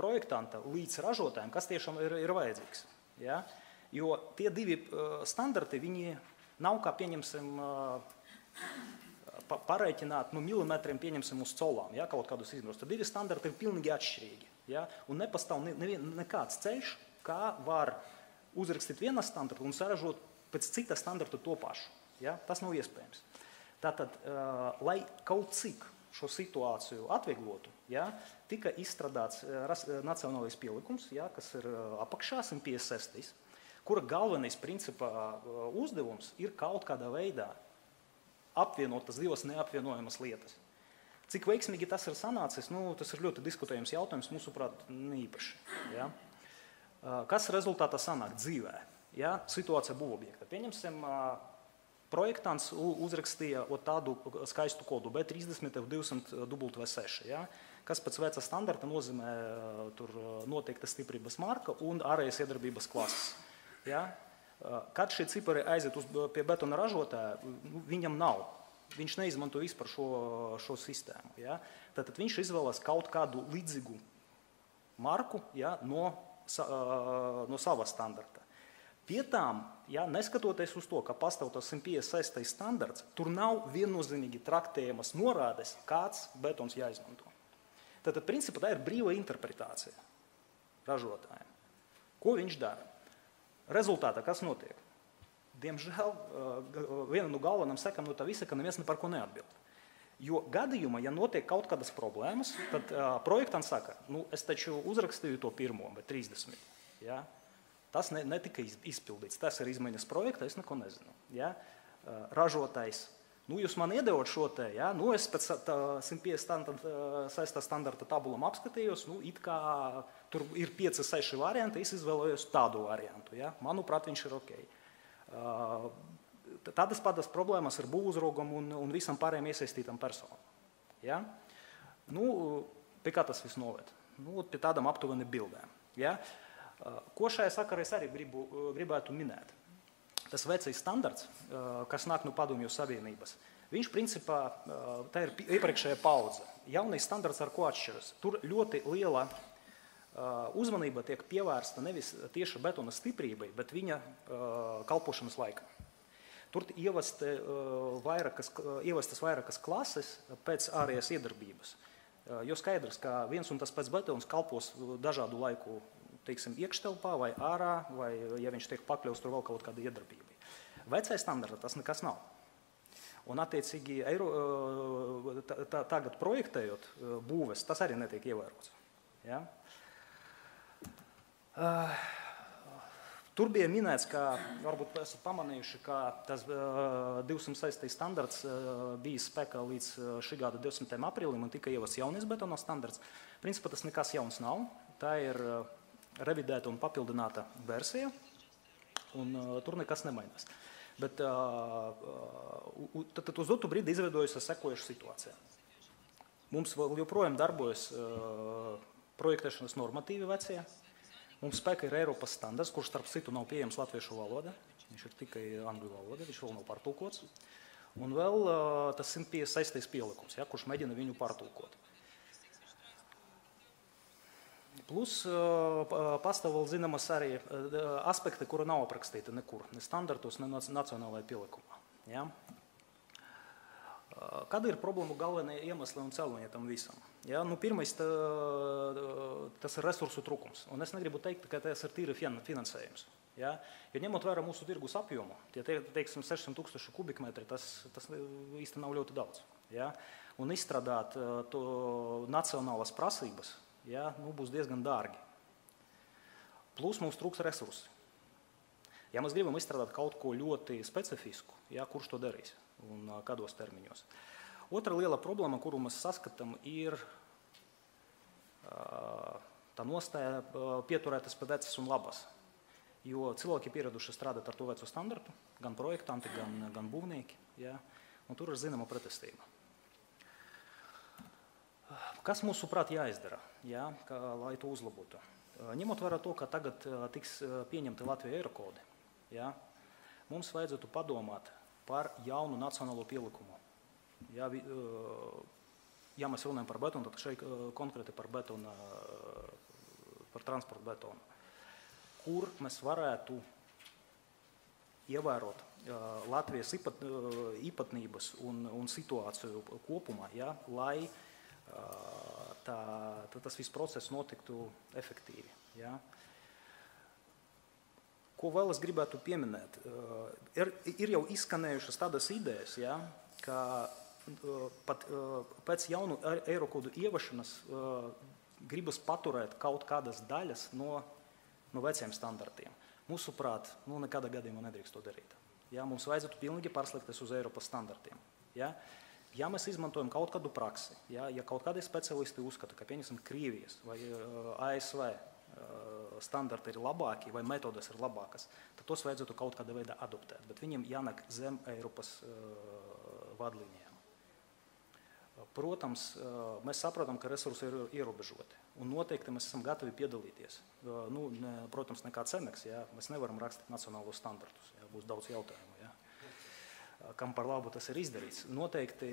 projektanta līdz ražotājiem, kas tiešām ir vajadzīgs. Ja? Jo tie divi standarti, viņi nav kā, pieņemsim, pareiķināt no milimetriem, pieņemsim, uz colām, ja, kaut kādus izmērus. Tad divi standarti ir pilnīgi atšķirīgi. Ja, un nepastāv nekāds ceļš, kā var uzrakstīt viena standarta un saražot pēc cita standarta to pašu. Ja, tas nav iespējams. Tātad, lai kaut cik šo situāciju atvieglotu, ja, tika izstrādāts nacionālais pielikums, ja, kas ir apakšā 156. Kura galvenais principā uzdevums ir kaut kādā veidā apvienot tas divas neapvienojamas lietas. Cik veiksmīgi tas ir sanācis, tas ir ļoti diskutējams jautājums, mūsuprāt, neīpaši. Ja? Kas rezultātā sanāk dzīvē? Ja? Situācija būvobjekta. Pieņemsim, projektants uzrakstīja tādu skaistu kodu B30F200W6, ja? Kas pēc veca standarta nozīmē tur noteikta stiprības marka un ārējas iedarbības klases. Ja? Kad šie cipari aiziet pie betona ražotāja, viņam nav. Viņš neizmanto vispār šo sistēmu. Ja? Tātad viņš izvēlas kaut kādu līdzīgu marku, ja, no sava standarta. Pie tām, ja, neskatoties uz to, ka pastāv tas 156. standarts, tur nav viennozīmīgi traktējamas norādes, kāds betons jāizmanto. Tātad, principā, tā ir brīva interpretācija ražotājiem. Ko viņš dara? Rezultātā, kas notiek? Diemžēl, viena no galvenām sekām no tā visa, ka neviens par ko neatbild. Jo gadījumā, ja notiek kaut kādas problēmas, tad projektants saka, es taču uzrakstīju to pirmo, bet 30. Ja? Tas netika izpildīts, tas ir izmaiņas projekta, es neko nezinu. Ja? Ražotājs, jūs man iedevot šo te, ja? Es pēc 156. standarta tabulam apskatījos, it kā tur ir 5-6 varianti, es izvēlējos tādu variantu. Ja? Manuprāt, viņš ir ok. Tādas patas problēmas ar būvuzraugam un visam pārējiem iesaistītam personām. Ja? Pie kā tas viss noved? Pie tādām aptuveni bildēm. Ja? Ko šajā sakarā es arī gribētu minēt? Tas vecais standarts, kas nāk no Padomju Savienības, viņš principā, tā ir iepriekšējā paudze. Jaunais standarts ar ko atšķiras? Tur ļoti liela uzmanība tiek pievērsta nevis tieši betona stiprībai, bet viņa kalpošanas laikam. Tur ievestas vairākas klases pēc ārējās iedarbības. Jo skaidrs, ka viens un tas pēc betons kalpos dažādu laiku, teiksim, iekštelpā vai ārā, vai, ja viņš tiek pakļauts, tur vēl kaut kāda iedarbība. Vecais standarta tas nekas nav. Un, attiecīgi, tagad projektējot būves, tas arī netiek ievērots. Ja? Tur bija minēts, ka, varbūt esat pamanījuši, ka tas 206. standarts bija spēkā līdz šī gada 20. aprīlim un tika ievests jaunais betona standarts. Principā tas nekas jauns nav. Tā ir revidēta un papildināta versija, un tur nekas nemainās. Bet tad uz dotu brīdi izveidojusi sekojuša situācija. Mums vēl joprojām darbojas projektēšanas normatīvi vecie. Mums spēkā ir Eiropas standarts, kurš starp citu nav pieejams latviešu valoda. Viņš ir tikai angļu valoda, viņš vēl nav pārtulkots. Un vēl tas 156. pielikums, ja, kurš mēģina viņu pārtulkot. Plus pastāv vēl zināmas arī aspekti, kuri nav aprakstīti nekur, ne standartos, ne nacionālajā pielikumā. Ja? Kāda ir problēmu galvenie iemesli un cēloņi tam visam? Ja? Nu, pirmais, tas ir resursu trūkums. Un es negribu teikt, ka tas ir tīri finansējums. Ja? Jo ņemot vērā mūsu tirgus apjomu, teiksim, 600 000 kubikmetri, tas īsti nav ļoti daudz. Ja? Un izstrādāt to nacionālas prasības, ja, nu, būs diezgan dārgi. Plus mums trūks resursi. Ja mēs gribam izstrādāt kaut ko ļoti specifisku, ja, kurš to darīs un kādos termiņos. Otra liela problēma, kuru mēs saskatām, ir tā nostāja pieturētas pie vecas un labas. Jo cilvēki pieraduši strādāt ar to veco standartu, gan projektanti, gan būvnieki, ja, un tur ir zināma pretestība. Kas mūsuprāt jāizdara, ja, lai to uzlabotu? Ņemot vērā to, ka tagad tiks pieņemti Latvijas eirokodi, ja, mums vajadzētu padomāt par jaunu nacionālo pielikumu. Ja mēs runājam par betonu, tad šeit konkrēti par betonu, par transportu betonu, kur mēs varētu ievērot Latvijas īpatnības un situāciju kopumā, ja, lai tas viss process notiktu efektīvi. Ja. Ko vēl es gribētu pieminēt? Ir jau izskanējušas tādas idejas, ja, ka pat pēc jaunu eirokodu ievešanas gribas paturēt kaut kādas daļas no veciem standartiem. Mūsuprāt, nekādā gadījumā nedrīkst to darīt. Ja, mums vajadzētu pilnīgi pārslēgties uz Eiropas standartiem. Ja. Ja mēs izmantojam kaut kādu praksi, ja kaut kādi speciālisti uzskata, ka pieņemsim Krievijas vai ASV standarti ir labāki vai metodas ir labākas, tad tos vajadzētu kaut kādā veidā adoptēt, bet viņiem jānāk zem Eiropas vadlīnijām. Protams, mēs saprotam, ka resursi ir ierobežoti, un noteikti mēs esam gatavi piedalīties. Protams, nekā CEMEX, ja, mēs nevaram rakstīt nacionālos standartus, ja, būs daudz jautājumu. Ja. Kam par labu tas ir izdarīts. Noteikti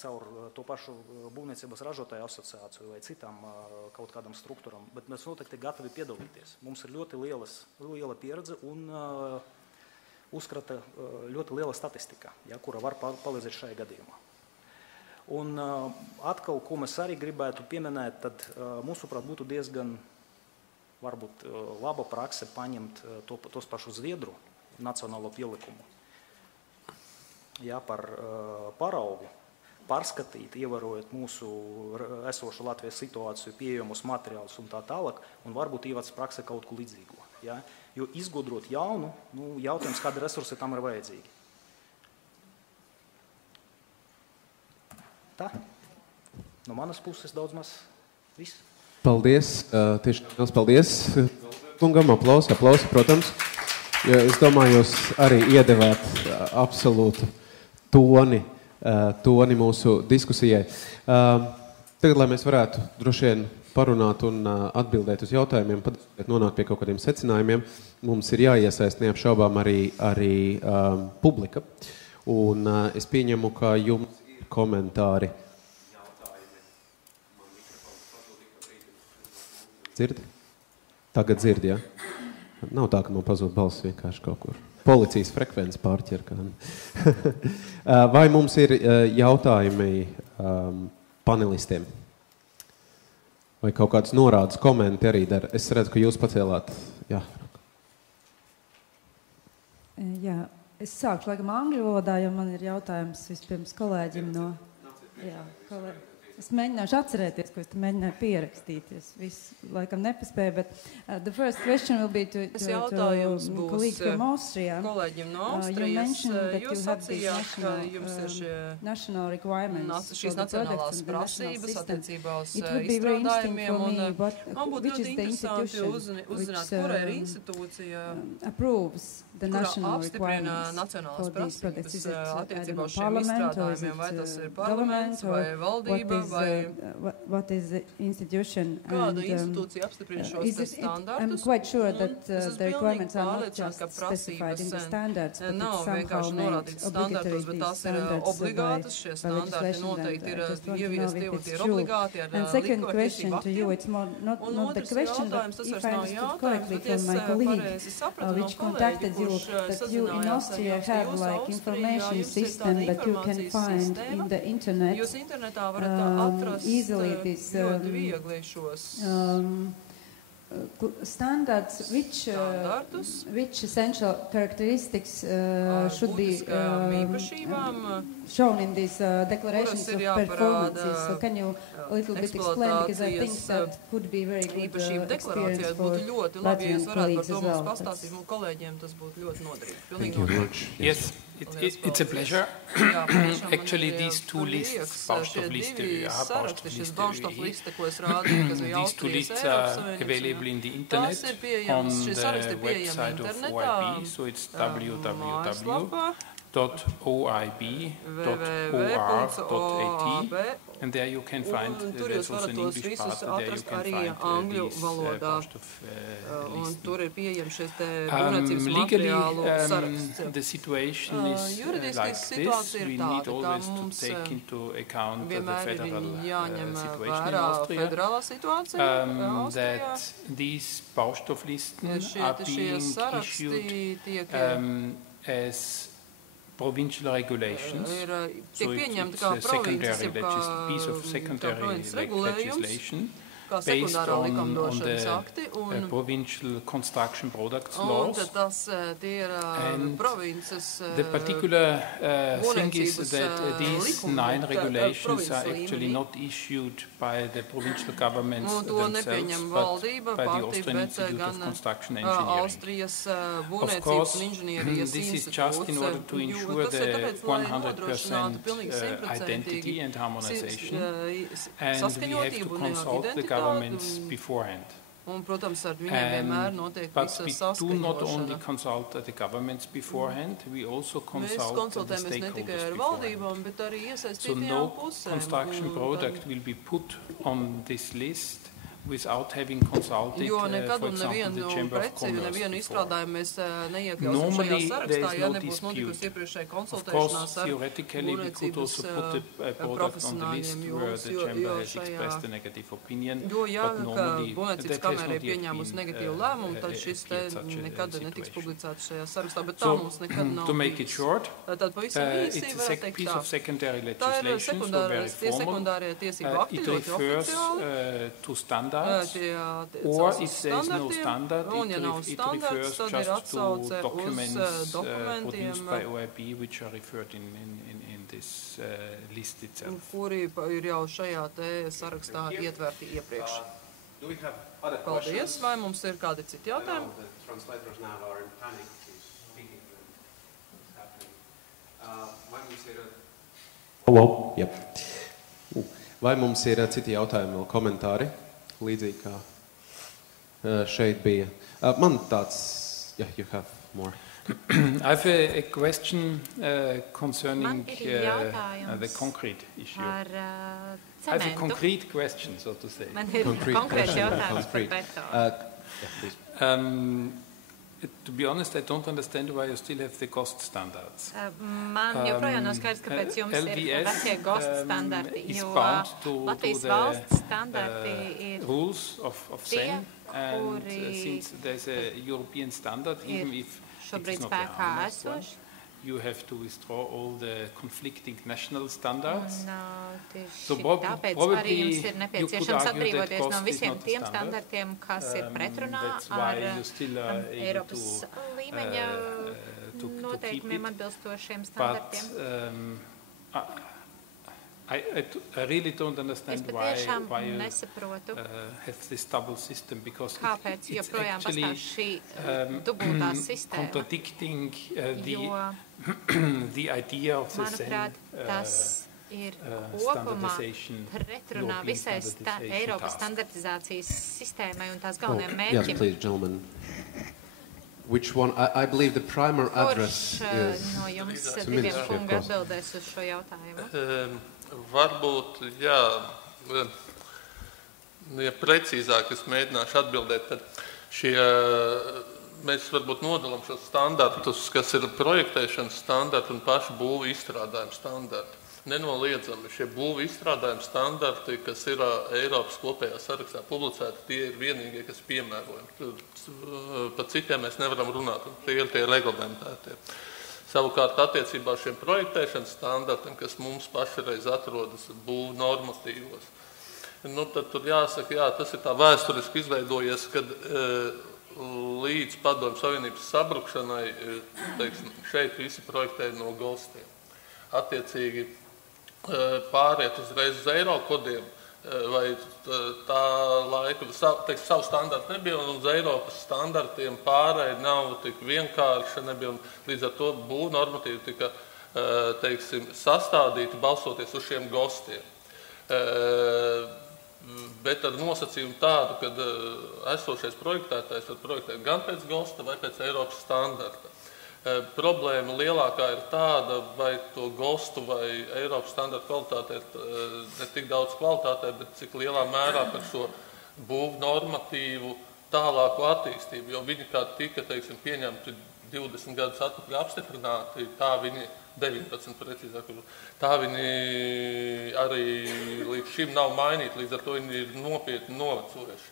caur to pašu būvniecības ražotāju asociāciju vai citām kaut kādām struktūram, bet mēs noteikti gatavi piedalīties. Mums ir ļoti liela pieredze un uzkrata ļoti liela statistika, ja, kura var palīdzēt šajā gadījumā. Un atkal, ko mēs arī gribētu pieminēt, tad mūsuprāt būtu diezgan varbūt laba prakse paņemt tos pašu Zviedru nacionālo pielikumu. Ja, par paraugu, pārskatīt, ievērojot mūsu esošu Latvijas situāciju, pieejamus materiālus un tā tālāk, un varbūt ievāc praksē kaut ko līdzīgo. Ja? Jo izgudrot jaunu, jautājums, kādi resursi tam ir vajadzīgi. Tā. No manas puses daudz maz viss. Paldies, tiešām paldies. Kungam aplausi, protams. Jo es domāju, jūs arī iedevāt absolūtu toni mūsu diskusijai. Tagad, lai mēs varētu droši vien parunāt un atbildēt uz jautājumiem, nonākt pie kaut kādiem secinājumiem, mums ir jāiesaist neapšaubām arī publika. Un es pieņemu, ka jums ir komentāri. Dzird? Tagad dzird, ja? Nav tā, ka man pazūd balss vienkārši kaut kur. Policijas frekvences pārķer. Vai mums ir jautājumi panelistiem? Vai kaut kāds norādes komenti arī dara? Es redzu, ka jūs pacēlāt. Jā. Jā, es sākšu laikam angļu valodā, jo man ir jautājums vispirms kolēģim no... Jā, kolēģi. Es mēģināšu atcerēties, ko es te mēģināju pierakstīt. Es visu laikam nepaspēju, bet the first question will be to colleague from Austria. Kolēģim no Austrijas. Jūs sacījāt, ka jums ir šīs nacionālās prasības attiecībā uz izstrādājumiem, un man būtu ļoti interesanti uzzināt, kura ir institūcija, kurā apstiprina nacionālās prasības attiecībā uz šiem izstrādājumiem, vai tas ir parlaments vai valdība. what is the institution? Kāda institūcija apstiprina šos standartus? I'm quite sure that the requirements are not just specified in the standards, but it's somehow made obligatory. These standards by legislation. And second question to you, it's more not the question, but if I understood correctly from my colleague, which contacted you, that you in Austria have like information system that you can find in the internet easily these standards, which essential characteristics should be shown in these declarations of performances. So can you a little bit explain, because I think that could be very good experience for Latvian colleagues as well. Thank you very much. Yes, it's a pleasure. Actually, these two lists, Baustoffliste ÖA, Baustoffliste ÖE, these two lists are available in the internet on the website of OIB, so it's www.oib.or.at, and there you can find, there's also an English part, there you can find these legally, the situation is like this. We need always to take into account the federal situation in Austria, that these Baustofflisten are being issued as provincial regulations, so it's a secondary piece of secondary legislation based on the provincial construction products laws. And the particular thing is that these 9 regulations are actually not issued by the provincial governments themselves, but by the Austrian Institute of Construction Engineering. Of course, this is just in order to ensure the 100% identity and harmonization, and we have to consult the governments beforehand. But we do not only consult the governments beforehand, we also consult the stakeholders beforehand. So no construction product will be put on this list without having consulted, for example, the Chamber of Commerce before. Normally, there is no dispute. Of course, theoretically, we could also put a product on the list where the Chamber has expressed a negative opinion, but normally that has not yet been So, to make it short, it's a piece of secondary legislation, so very formal. It refers to standards. Or if there is no standard, it refers just to documents produced by OIB, which are referred in this list itself. Do we have other questions? Vai mums ir kādi citi jautājumi? The translators now are in panic to speaking to what's happening. Vai mums ir... Hello. Yep. Vai mums ir citi jautājumi vēl komentāri? Līdzīgi kā šeit bija. Man tāds, yeah, you have more. I have a question concerning the concrete issue. I have a concrete question, so to say. Concrete jautājums par betonu. To be honest, I don't understand why you still have the cost standards. Man joprojām nav skaidrs, kāpēc jums ir vecie cost standarti, jo Latvijas valsts standarti ir rules of SEN, and since there's a European standard, even if it's not the harmonized one, you have to withdraw all the conflicting national standards. So probably you could argue that cost is not a standard. That's why you still are able to keep it. But I really don't understand why you have this double system, because it's actually contradicting the idea of the SEN standardization, European standardization. Yes, please, gentlemen. Which one? I believe the primary address is to Ministry of Cost. Varbūt, jā, ja precīzāk es mēģināšu atbildēt, tad mēs varbūt nodalām šos standartus, kas ir projektēšanas standarti un paši būvu izstrādājumu standarti. Nenoliedzami šie būvu izstrādājumu standarti, kas ir Eiropas kopējā sarakstā publicēti, tie ir vienīgie, kas piemērojami. Par citiem mēs nevaram runāt, tie ir tie reglamentētie. Savukārt attiecībā ar šiem projektēšanas standartiem, kas mums pašreiz atrodas būvu normatīvos, tad tur jāsaka, jā, tas ir tā vēsturiski izveidojies, kad līdz Padomju Savienības sabrukšanai, teiksim, šeit visi projektēja no GOSTiem. Attiecīgi pāriet uzreiz uz Eirokodiem, vai tā laika, teiksim, savu standartu nebija, un uz Eiropas standartiem pārēj nav tik vienkārša, nebija, un līdz ar to būvu normatīvi tika, teiksim, sastādīti balstoties uz šiem GOSTiem. Bet ar nosacījumu tādu, ka esošais projektētājs var projektēt gan pēc GOSTA vai pēc Eiropas standarta. Problēma lielākā ir tāda, vai to GOSTu vai Eiropas standarta kvalitāte ir ne tik daudz kvalitātē, bet cik lielā mērā par šo būvu normatīvu tālāku attīstību, jo viņi kā tika, teiksim, pieņemti 20 gadus atpakaļ apstiprināti, tā viņi 19 precīzāk, tā viņi arī līdz šim nav mainīti, līdz ar to viņi ir nopietni novecojuši.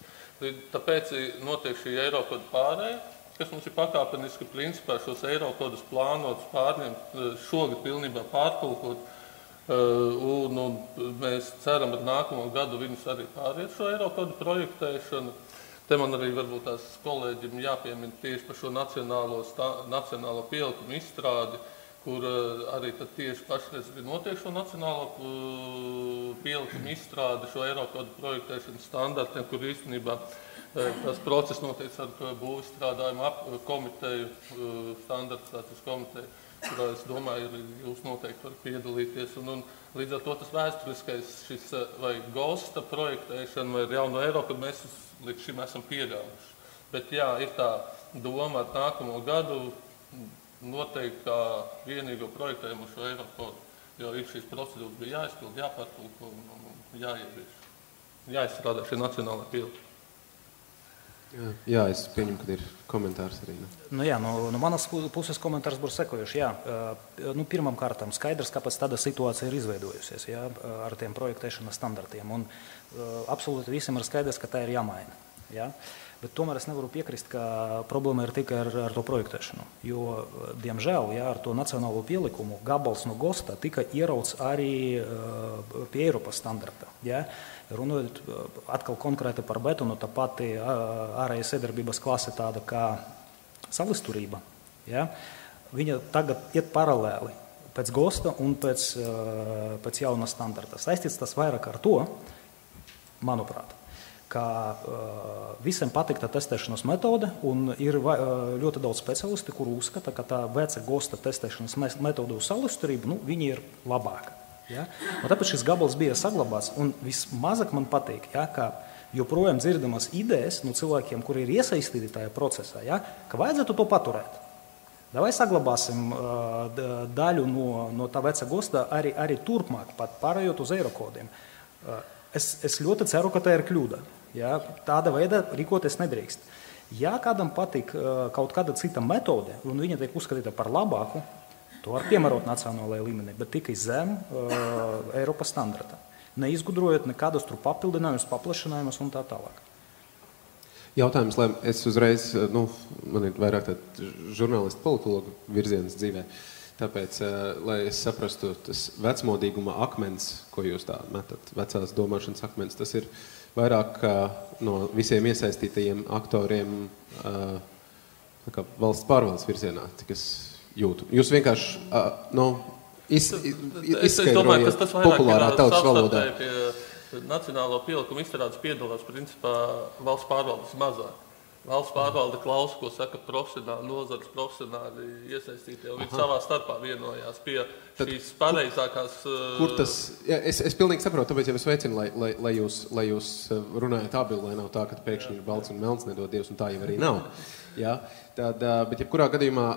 Tāpēc notiek šī Eirokoda pārēja, kas mums ir pakāpeniski principā šos Eirokodus plānotus pārņemt, šogad pilnībā pārtulkot, un mēs ceram ar nākamo gadu viņus arī pāriet šo Eirokodu projektēšanu. Te man arī varbūt tās kolēģim jāpiemina tieši par šo nacionālo pielikumu izstrādi, kur arī tad tieši pašreiz notiek šo nacionālo pielikumu izstrādi, šo Eirokodu projektēšanas standartiem, kur īstenībā tas process notiek ar būvizstrādājumu komiteju, standartizācijas komiteju, kurā es domāju, jūs noteikti varat piedalīties. Un līdz ar to tas vēsturiskais šis vai GOSTA projektēšana vai jauno Eirokodu mēs līdz šim esam pieļāvuši. Bet jā, ir tā doma ar nākamo gadu noteikti kā vienīgo projektējumu šo Eirokodu, jo ir šīs procedūras bija jāizpild, jāpārtulko un jāievieš. Jāizstrādā šie nacionālā pielika. Jā, es pieņemu, ka ir komentārs arī. Jā, no manas puses komentārs būs sekojuši. Jā, pirmām kārtām skaidrs, kāpēc tāda situācija ir izveidojusies, jā, ar tiem projektēšanas standartiem. Un absolūti visiem ir skaidrs, ka tā ir jāmaina. Jā. Bet tomēr es nevaru piekrist, ka problēma ir tikai ar to projektēšanu. Jo, diemžēl, jā, ar to nacionālo pielikumu gabals no GOSTA tika ierauts arī pie Eiropas standarta. Jā. Runājot atkal konkrēti par betonu, tā pati ārēja sadarbības klase tāda kā savisturība. Ja? Viņa tagad iet paralēli pēc GOSTA un pēc jauna standarta. Saistīts tas vairāk ar to, manuprāt, ka visiem patīk tā testēšanas metode un ir ļoti daudz speciālisti, kuri uzskata, ka tā veca GOSTA testēšanas metode uz savisturību, viņi ir labāka. Ja? Un tāpēc šis gabals bija saglabāts, un vismazāk man patīk, ja, ka joprojām dzirdamas idejas no cilvēkiem, kuri ir iesaistīti tajā procesā, ja, ka vajadzētu to paturēt. Davai saglabāsim daļu no tā veca GOSTA arī turpmāk, pat pārējot uz Eirokodiem. Es ļoti ceru, ka tā ir kļūda. Ja? Tāda veida rīkoties nedrīkst. Ja kādam patīk kaut kāda cita metode, un viņa tiek uzskatīta par labāku, to var piemērot nacionālajā līmenī, bet tikai zem Eiropas standarta. Neizgudrojot nekādus tur papildinājumus, paplašinājumus un tā tālāk. Jautājums, lai es uzreiz, man ir vairāk tāda žurnālistu politologu virziens dzīvē, tāpēc, lai es saprastu, tas vecmodīguma akmens, ko jūs tā metat, vecās domāšanas akmens, tas ir vairāk no visiem iesaistītajiem aktoriem valsts pārvaldes virzienā, cik es jūtu. Jūs vienkārši izskaidrojat populārā tautas valodā. Pie nacionālo pielikumu izstrādes piedalās principā valsts pārvaldes mazā. Valsts pārvalde klausa, ko saka profesionāli, nozares profesionāli iesaistītie, un viņi savā starpā vienojās pie šīs pareizākās... Kur tas... Jā, es pilnīgi saprotu, tāpēc jau es veicinu, lai jūs runājat abi, lai nav tā, ka pēkšņi ir balts un melns nedod Dievs, un tā jau arī nav. Jā, bet jebkurā gadījumā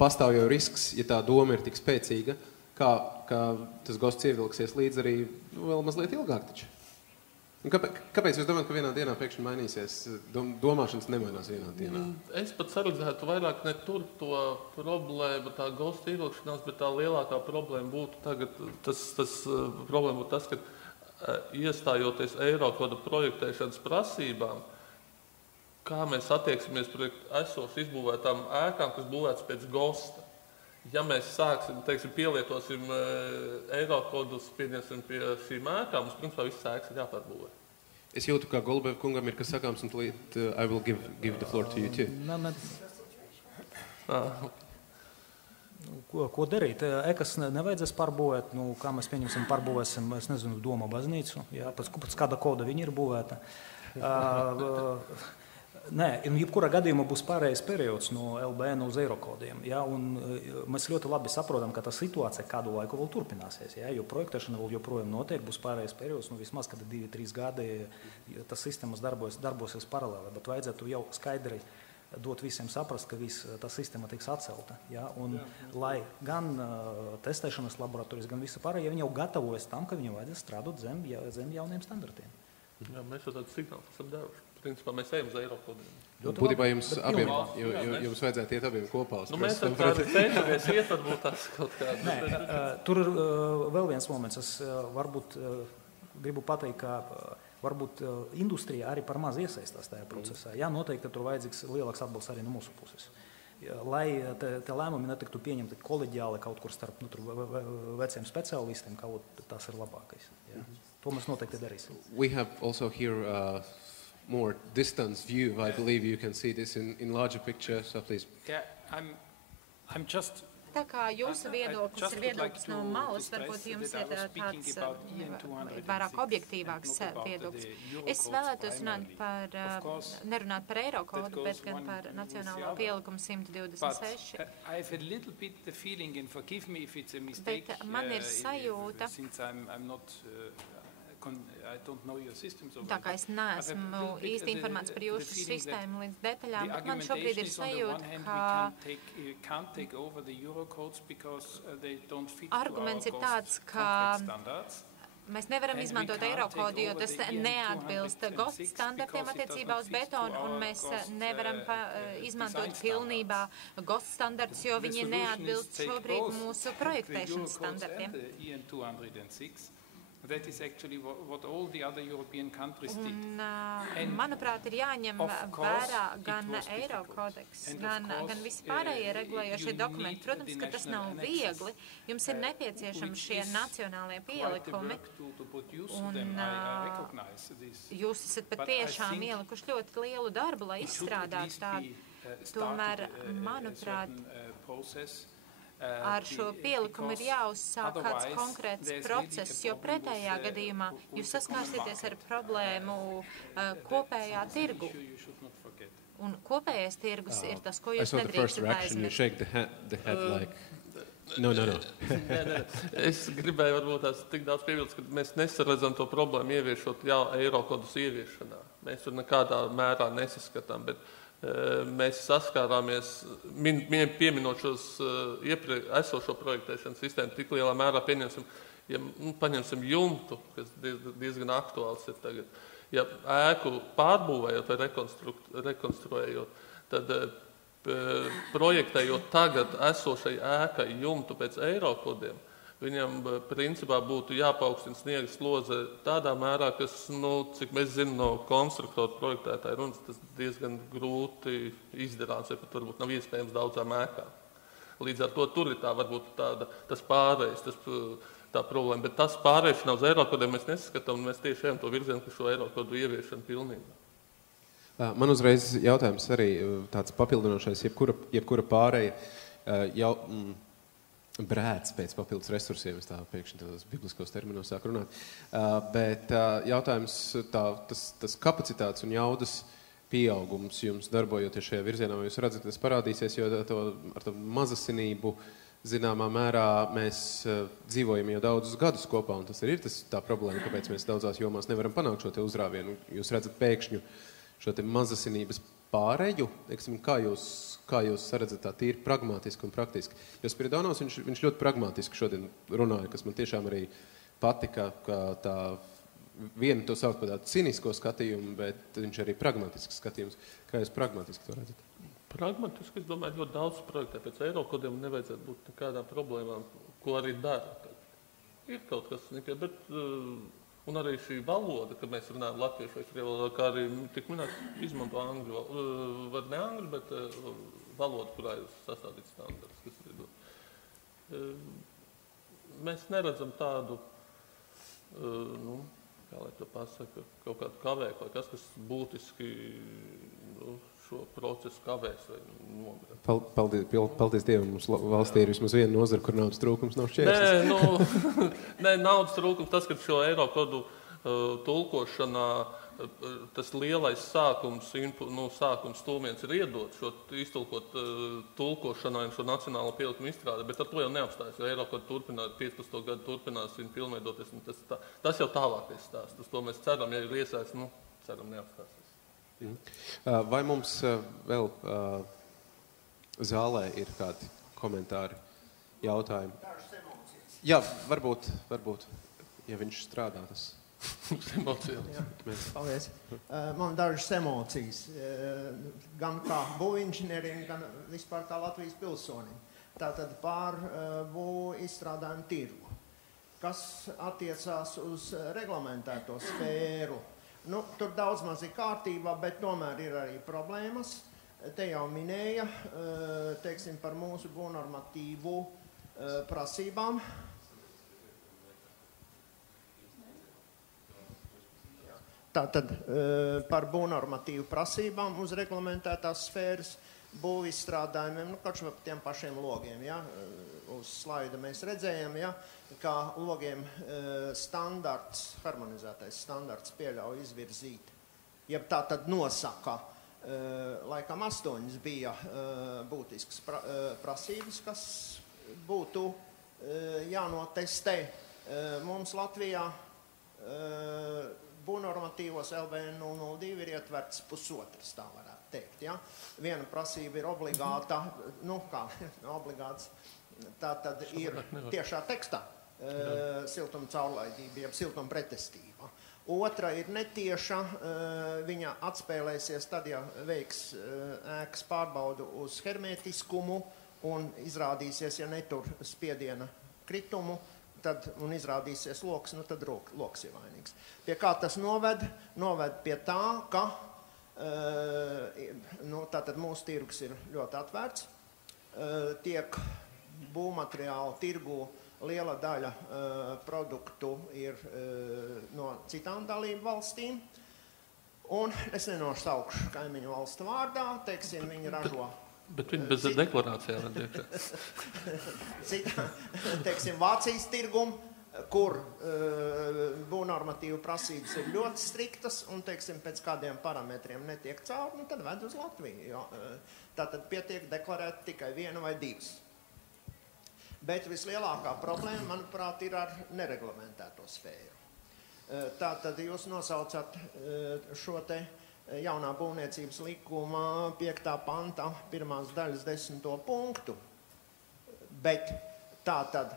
pastāv jau risks, ja tā doma ir tik spēcīga, kā tas GOST ievilksies līdz arī vēl mazliet ilgāk taču. Un kāpēc jūs domājat, ka vienā dienā pēkšņi mainīsies? Domāšanas nemainās vienā dienā. Es pat saredzētu vairāk ne tur to problēmu, tā GOST ievilkšanās, bet tā lielākā problēma būtu tagad, problēma būtu tas, ka iestājoties Eirokoda projektēšanas prasībām, kā mēs attieksimies pret esoši izbūvētām ēkām, kas būvētas pēc GOSTA. Ja mēs sāksim, pielietosim Eirokodus, pieņemsim pie šīm ēkām, mums principā viss ēkas ir jāpārbūvē. Es jūtu, kā Golubev kungam ir kas sakāms, un tūlīt I will give the floor to you too. Ko darīt? Ēkas nevajadzēs pārbūvēt, kā mēs pieņemsim, pārbūvēsim, es nezinu, Doma baznīcu, pēc kāda koda viņa ir būvēta. Nē, jebkurā gadījumā būs pārējais periods no LBN uz Eirokodiem. Ja, un mēs ļoti labi saprotam, ka tā situācija kādu laiku vēl turpināsies. Ja, jo projektēšana vēl joprojām notiek, būs pārējais periods, vismaz kad 2-3 gadi tas sistēmas darbosies paralēli. Bet vajadzētu jau skaidri dot visiem saprast, ka tā sistēma tiks atcelta. Ja, un, lai gan testēšanas laboratorijas, gan visa pārējie, viņi jau gatavojas tam, ka viņiem vajadzēs strādāt zem jauniem standartiem. Jā, mēs jau tādu signālu esam devuši. Principā mēs ejam uz Eirokodiem. Būtībā jums abiem, jums vajadzētu iet abiem kopā. Mēs tādi cenšamies iet, varbūt tas kaut kāds. Nē, tur ir vēl viens moments. Es varbūt gribu pateikt, ka varbūt industrija arī par maz iesaistās tajā procesā. Jā, noteikti tur vajadzīgs lielāks atbalsts arī no mūsu puses. Lai te lēmumi netiktu pieņemti koleģiāli kaut kur starp veciem speciālistiem, kaut tas ir labākais. Jā. To mēs noteikti darīsim. We have also here more distance view. I believe you can see this in larger picture, so please. Yeah, I'm just. Tā kā jūsu viedoklis ir viedoklis no malas, varbūt jums ir tāds vairāk objektīvāks viedoklis. Es vēlētos nerunāt par Eirokodu, bet gan par nacionālo pielikumu 126. Bet man ir sajūta, tā kā es neesmu īsti informēts par jūsu sistēmu līdz detaļām, bet man šobrīd ir sajūta, ka arguments ir tāds, ka mēs nevaram izmantot Eirokodu, jo tas neatbilst GOST standartiem attiecībā uz betonu, un mēs nevaram izmantot pilnībā GOST standartus, jo viņi neatbilst šobrīd mūsu projektēšanas standartiem. That is actually what all the other European countries did. Un, manuprāt, ir jāņem vērā gan Eirokodeks, gan vispārējie regulējošie dokumenti. Protams, ka tas nav viegli. Jums ir nepieciešami šie nacionālie pielikumi. Un jūs esat patiešām ielikuši ļoti lielu darbu, lai izstrādātu tādu. Tomēr, manuprāt, ar šo pielikumu ir jāuzsāk kāds konkrēts process, jo pretējā gadījumā jūs saskārsieties ar problēmu kopējā tirgu. Un kopējais tirgus ir tas, ko jūs nedrīkstat aizmirst. No. Es gribēju varbūt tās tik daudz piebilst, ka mēs nesaredzam to problēmu ieviešot Eirokodus ieviešanā. Mēs tur nekādā mērā nesaskatām, bet mēs saskārāmies, pieminot šos esošo projektēšanas sistēmu, tik lielā mērā paņemsim jumtu, kas diezgan aktuāls ir tagad. Ja ēku pārbūvējot vai rekonstruējot, tad projektējot tagad esošai ēkai jumtu pēc Eirokodiem, viņam principā būtu jāpaukstina sniega slodze tādā mērā, kas, cik mēs zinām no konstruktoru projektētāju runas, tas diezgan grūti izdarāms, vai pat varbūt nav iespējams daudzām ēkām. Līdz ar to tur ir varbūt tas pārējais, tā problēma, bet tas pārēšana uz Eirokodiem mēs nesaskatām, un mēs tieši ejam to virzienu, ka šo Eirokodu ieviešanu pilnībā. Man uzreiz jautājums arī tāds papildinošais, jebkura pārēja brēts pēc papildus resursiem, es tā pēkšņi tādos bibliskos terminos sāku runāt, bet jautājums tas kapacitātes un jaudas pieaugums jums darbojoties šajā virzienā, jūs redzat, tas parādīsies, jo ar to mazasinību zināmā mērā mēs dzīvojam jau daudzus gadus kopā, un tas ir tā problēma, kāpēc mēs daudzās jomās nevaram panākt šo te uzrāvienu. Jūs redzat pēkšņu šo te mazasinības pāreju, teiksim, kā jūs saredzat tā tīri pragmatiski un praktiski. Jo Spiridonovs, viņš ļoti pragmatiski šodien runāja, kas man tiešām arī patika, ka tā viena to sauc par tādu cinisko skatījumu, bet viņš arī pragmatisks skatījums. Kā jūs pragmatiski to redzat? Pragmatiski, es domāju, ļoti daudz projektē pēc Eirokodiem nevajadzētu būt nekādām problēmām, ko arī dara. Ir kaut kas, bet... Un arī šī valoda, kad mēs runājam latviešu vai krievu valodā, kā arī tik minēts, izmanto angļu, var ne angļu, bet valodu, kurā ir sastādīts standarts, kas ir dot. Mēs neredzam tādu, kā lai to pasaka, kaut kādu kavēku vai kas būtiski šo procesu kavēs vai nomirst. Paldies Dievam, mums valstī ir vismaz viena nozara, kur naudas trūkums nav šķērslis. Nē, naudas trūkums, tas, ka šo Eirokodu tulkošanā, tas lielais sākums stūmiens ir iedot šo iztulkot tulkošanai un šo nacionālo pielikumu izstrādi, bet ar to jau neapstājas, jo Eirokodu turpināt, 15. gadu turpinās viņu pilnveidoties, un tas jau tālākais stāsts. Uz to mēs ceram, ja ir iesāsts, ceram neapstāsies. Vai mums vēl zālē ir kādi komentāri, jautājumi? Dažas emocijas. Jā, varbūt, ja viņš strādā, tas emocijas. Paldies. Man dažas emocijas, gan kā būvinženieriem, gan vispār kā Latvijas pilsonim. Tātad par būvu izstrādājumu tirgu, kas attiecās uz reglamentēto sfēru. Tur daudz maz ir kārtībā, bet tomēr ir arī problēmas. Te jau minēja, teiksim, par mūsu būvnormatīvu prasībām. Tātad par būvnormatīvu prasībām uz reglamentētās sfēras būvizstrādājumiem, kaut par tiem pašiem logiem, ja? Uz slaida mēs redzējām, ja? Kā logiem standarts, harmonizētais standarts pieļauj izvirzīt. Ja tā tad nosaka, laikam 8 bija būtiskas prasības, kas būtu jānotestē. Mums Latvijā būvnormatīvos LVN 002 ir ietverts pusotras, tā varētu teikt. Ja? Viena prasība ir obligāta, obligāts, tā tad ir tiešā tekstā. Siltuma caurlaidība, jeb siltuma pretestība. Otra ir netieša, viņa atspēlēsies tad, ja veiks ēkas pārbaudu uz hermetiskumu un izrādīsies, ja netur spiediena kritumu, un izrādīsies loks, tad loks ir vainīgs. Pie kā tas noved? Noved pie tā, ka tātad mūsu tirgus ir ļoti atvērts, tiek būvmateriālu tirgu liela daļa produktu ir no citām dalību valstīm, un es nenosaukšu kaimiņu valstu vārdā, teiksim, viņi ražo. Bet viņi bez deklarācijām redzēja. Teiksim, Vācijas tirgumu, kur būvnormatīvu prasības ir ļoti striktas, un, teiksim, pēc kādiem parametriem netiek cauri, tad ved uz Latviju. Tātad pietiek deklarēt tikai vienu vai divas. Bet vislielākā problēma, manuprāt, ir ar nereglamentēto sfēru. Tātad jūs nosaucat šo te jaunā būvniecības likuma 5. panta 1. daļas 10. punktu, bet tātad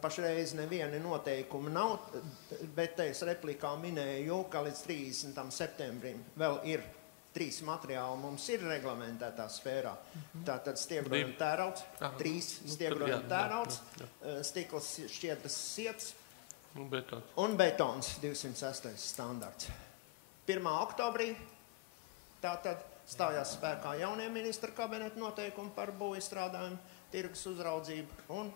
pašreiz nevieni noteikumi nav, bet es replikā minēju, ka līdz 30. septembrim vēl ir 3 materiāli mums ir reglamentētā sfērā. Tātad stiegrojuma tērauds, 3 stiegrojuma tērauds, stikls šķiedras siets un betons 206. standarts. 1. oktobrī tātad stājās spēkā jaunie ministra kabineta noteikumi par būvizstrādājumu, tirgus uzraudzību, un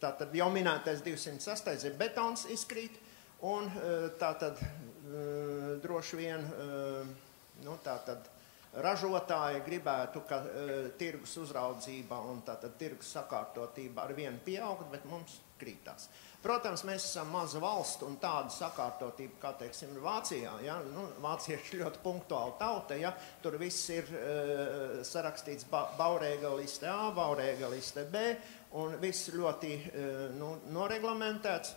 tātad jau minētais 206. ir betons izkrīt, un tātad droši vien tātad ražotāji gribētu, ka tirgus uzraudzība un tātad tirgus sakārtotība ar vienu pieaugt, bet mums krītās. Protams, mēs esam maza valsts un tāda sakārtotība, kā, teiksim, Vācijā. Ja? Vācieši ļoti punktuāli tauta, ja? Tur viss ir sarakstīts Baurēga liste A, Baurēga liste B, un viss ļoti noreglamentēts.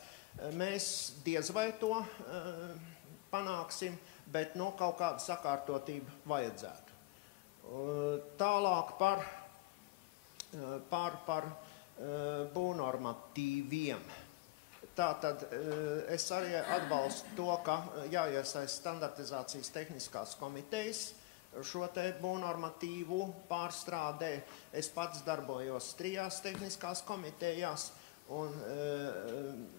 Mēs diez vai to panāksim, bet kaut kādu sakārtotību vajadzētu. Tālāk par būvnormatīviem. Tātad es arī atbalstu to, ka jāiesaist standartizācijas tehniskās komitejas šo te būvnormatīvu pārstrādē. Es pats darbojos 3 tehniskās komitejās, un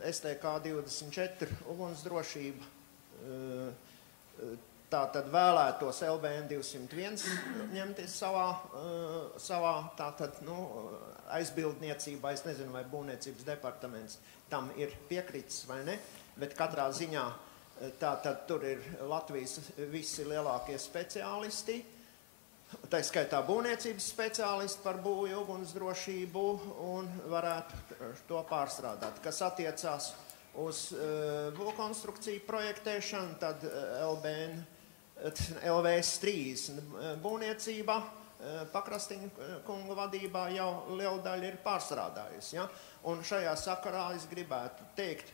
STK 24 ugunsdrošība, tātad vēlētos LBN 201 ņemties savā tātad, aizbildniecībā. Es nezinu, vai būvniecības departaments tam ir piekritis vai ne, bet katrā ziņā tātad tur ir Latvijas visi lielākie speciālisti, tā skaitā būvniecības speciālisti par būvju ugunsdrošību, un varētu to pārstrādāt. Kas attiecās uz būvkonstrukciju projektēšanu, tad LVS 30 būvniecība Pakrastiņa kunga vadībā jau liela daļa ir pārstrādājusi. Ja? Un šajā sakarā es gribētu teikt,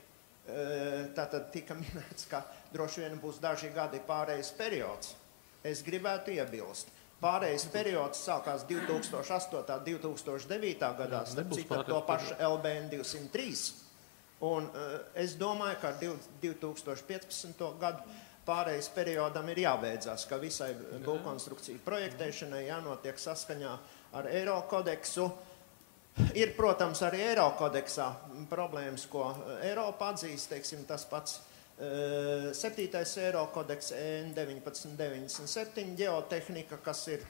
tātad tika minēts, ka droši vien būs daži gadi pārējais periods. Es gribētu iebilst. Pārējais periods sākās 2008. 2009. gadā, starp citu to pašu LBN 203. Un es domāju, ka 2015. gadu pārējais periodam ir jābeidzās, ka visai būvkonstrukciju projektēšanai jānotiek saskaņā ar Eirokodeksu. Ir, protams, arī Eirokodeksā problēmas, ko Eiropa atzīst, teiksim, tas pats 7. Eirokodeks EN 1997 ģeotehnika, kas ir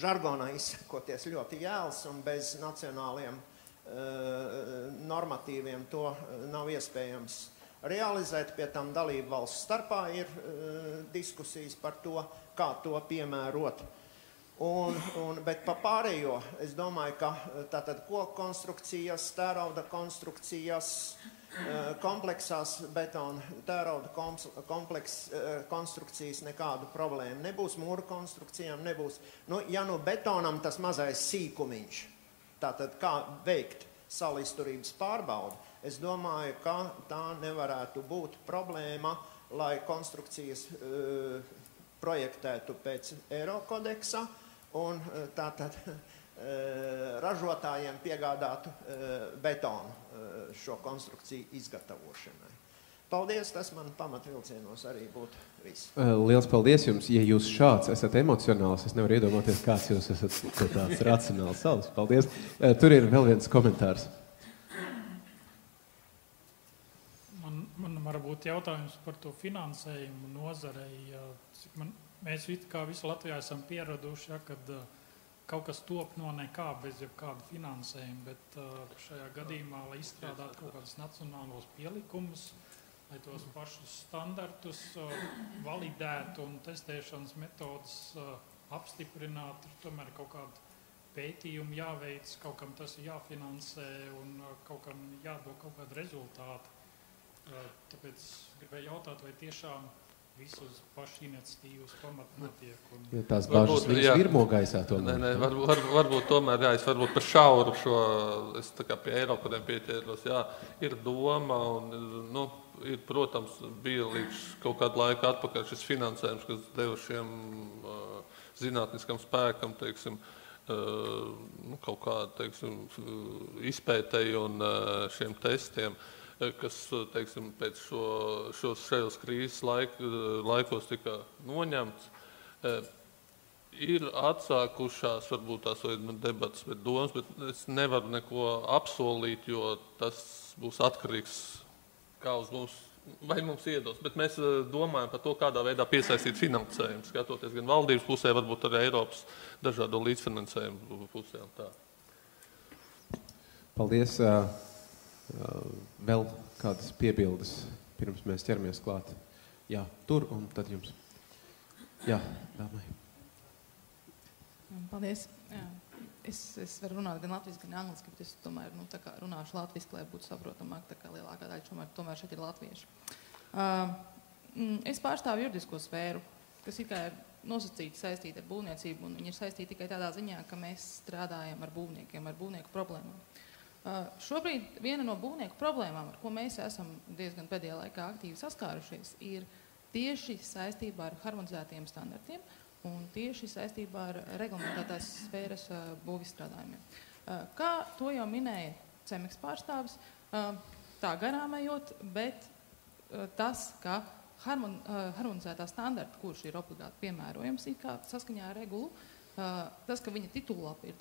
žargonā izsakoties ļoti jēls un bez nacionāliem normatīviem to nav iespējams realizēt. Pie tam dalību valsts starpā ir diskusijas par to, kā to piemērot. Bet pa pārējo, es domāju, ka tātad koku konstrukcijas, tērauda konstrukcijas, kompleksās betona tērauda konstrukcijas nekādu problēmu nebūs, mūru konstrukcijām nebūs. Ja betonam tas mazais sīkumiņš, tātad kā veikt salīsturības pārbaudu, es domāju, ka tā nevarētu būt problēma, lai konstrukcijas projektētu pēc Eirokodeksa un tātad ražotājiem piegādātu betonu šo konstrukciju izgatavošanai. Paldies, tas man pamatvilcienos arī būtu viss. Liels paldies jums. Ja jūs šāds esat emocionāls, es nevaru iedomāties, kāds jūs esat tāds racionāls savs. Paldies. Tur ir vēl viens komentārs. Man varbūt jautājums par to finansējumu nozarei. Mēs kā visi Latvijā esam pieraduši, kad kaut kas top no nekā bez jebkāda finansējuma, bet šajā gadījumā, lai izstrādātu kaut kādus nacionālos pielikumus, lai tos pašus standartus validētu un testēšanas metodas apstiprinātu, tomēr kaut kādu pētījumu jāveic, kaut kam tas ir jāfinansē un kaut kam jādod kaut kādu rezultātu. Tāpēc gribēju jautāt, vai tiešām visus pašiniciatīvas pamat notiek. Ja tās bāžas viņas virmo gaisā tomēr. Nē, varbūt tomēr, jā, es varbūt par šauru šo, es tā kā pie Eiropadiem pieķēros, jā, ir doma un, ir, protams, bija līdz kaut kādu laiku atpakaļ šis finansējums, kas deva šiem zinātniskam spēkam, teiksim, kaut kādu, teiksim, izpētēju un šiem testiem, kas, teiksim, pēc šajos krīzes laikos tika noņemts, ir atsākušās varbūt tās debatas, bet domas, bet es nevaru neko apsolīt, jo tas būs atkarīgs, kā uz mums, vai mums iedos. Bet mēs domājam par to, kādā veidā piesaistīt finansējumu, skatoties gan valdības pusē, varbūt arī Eiropas dažādo līdzfinansējumu pusē un tā. Paldies. Vēl kādas piebildes, pirms mēs ķeramies klāt? Jā, tur un tad jums. Jā, dāmai. Paldies. Jā. Es varu runāt gan latviski, gan angliski, bet es tomēr tā kā runāšu latviski, lai būtu saprotamāk, tā kā lielākā daļa tomēr šeit ir latvieši. Es pārstāvu juridisko sfēru, kas ir nosacīti saistīti ar būvniecību, un viņi ir saistīti tikai tādā ziņā, ka mēs strādājam ar būvniekiem, ar būvnieku problēmām. Šobrīd viena no būvnieku problēmām, ar ko mēs esam diezgan pēdējā laikā aktīvi saskārušies, ir tieši saistībā ar harmonizētiem standartiem un tieši saistībā ar reglamentētās sfēras būvizstrādājumiem. Kā to jau minēja CEMEX pārstāvis, tā garām ejot, bet tas, ka harmonizētā standarta, kurš ir obligāti piemērojams, ir kā saskaņā ar regulu, tas, ka viņa titulāpa ir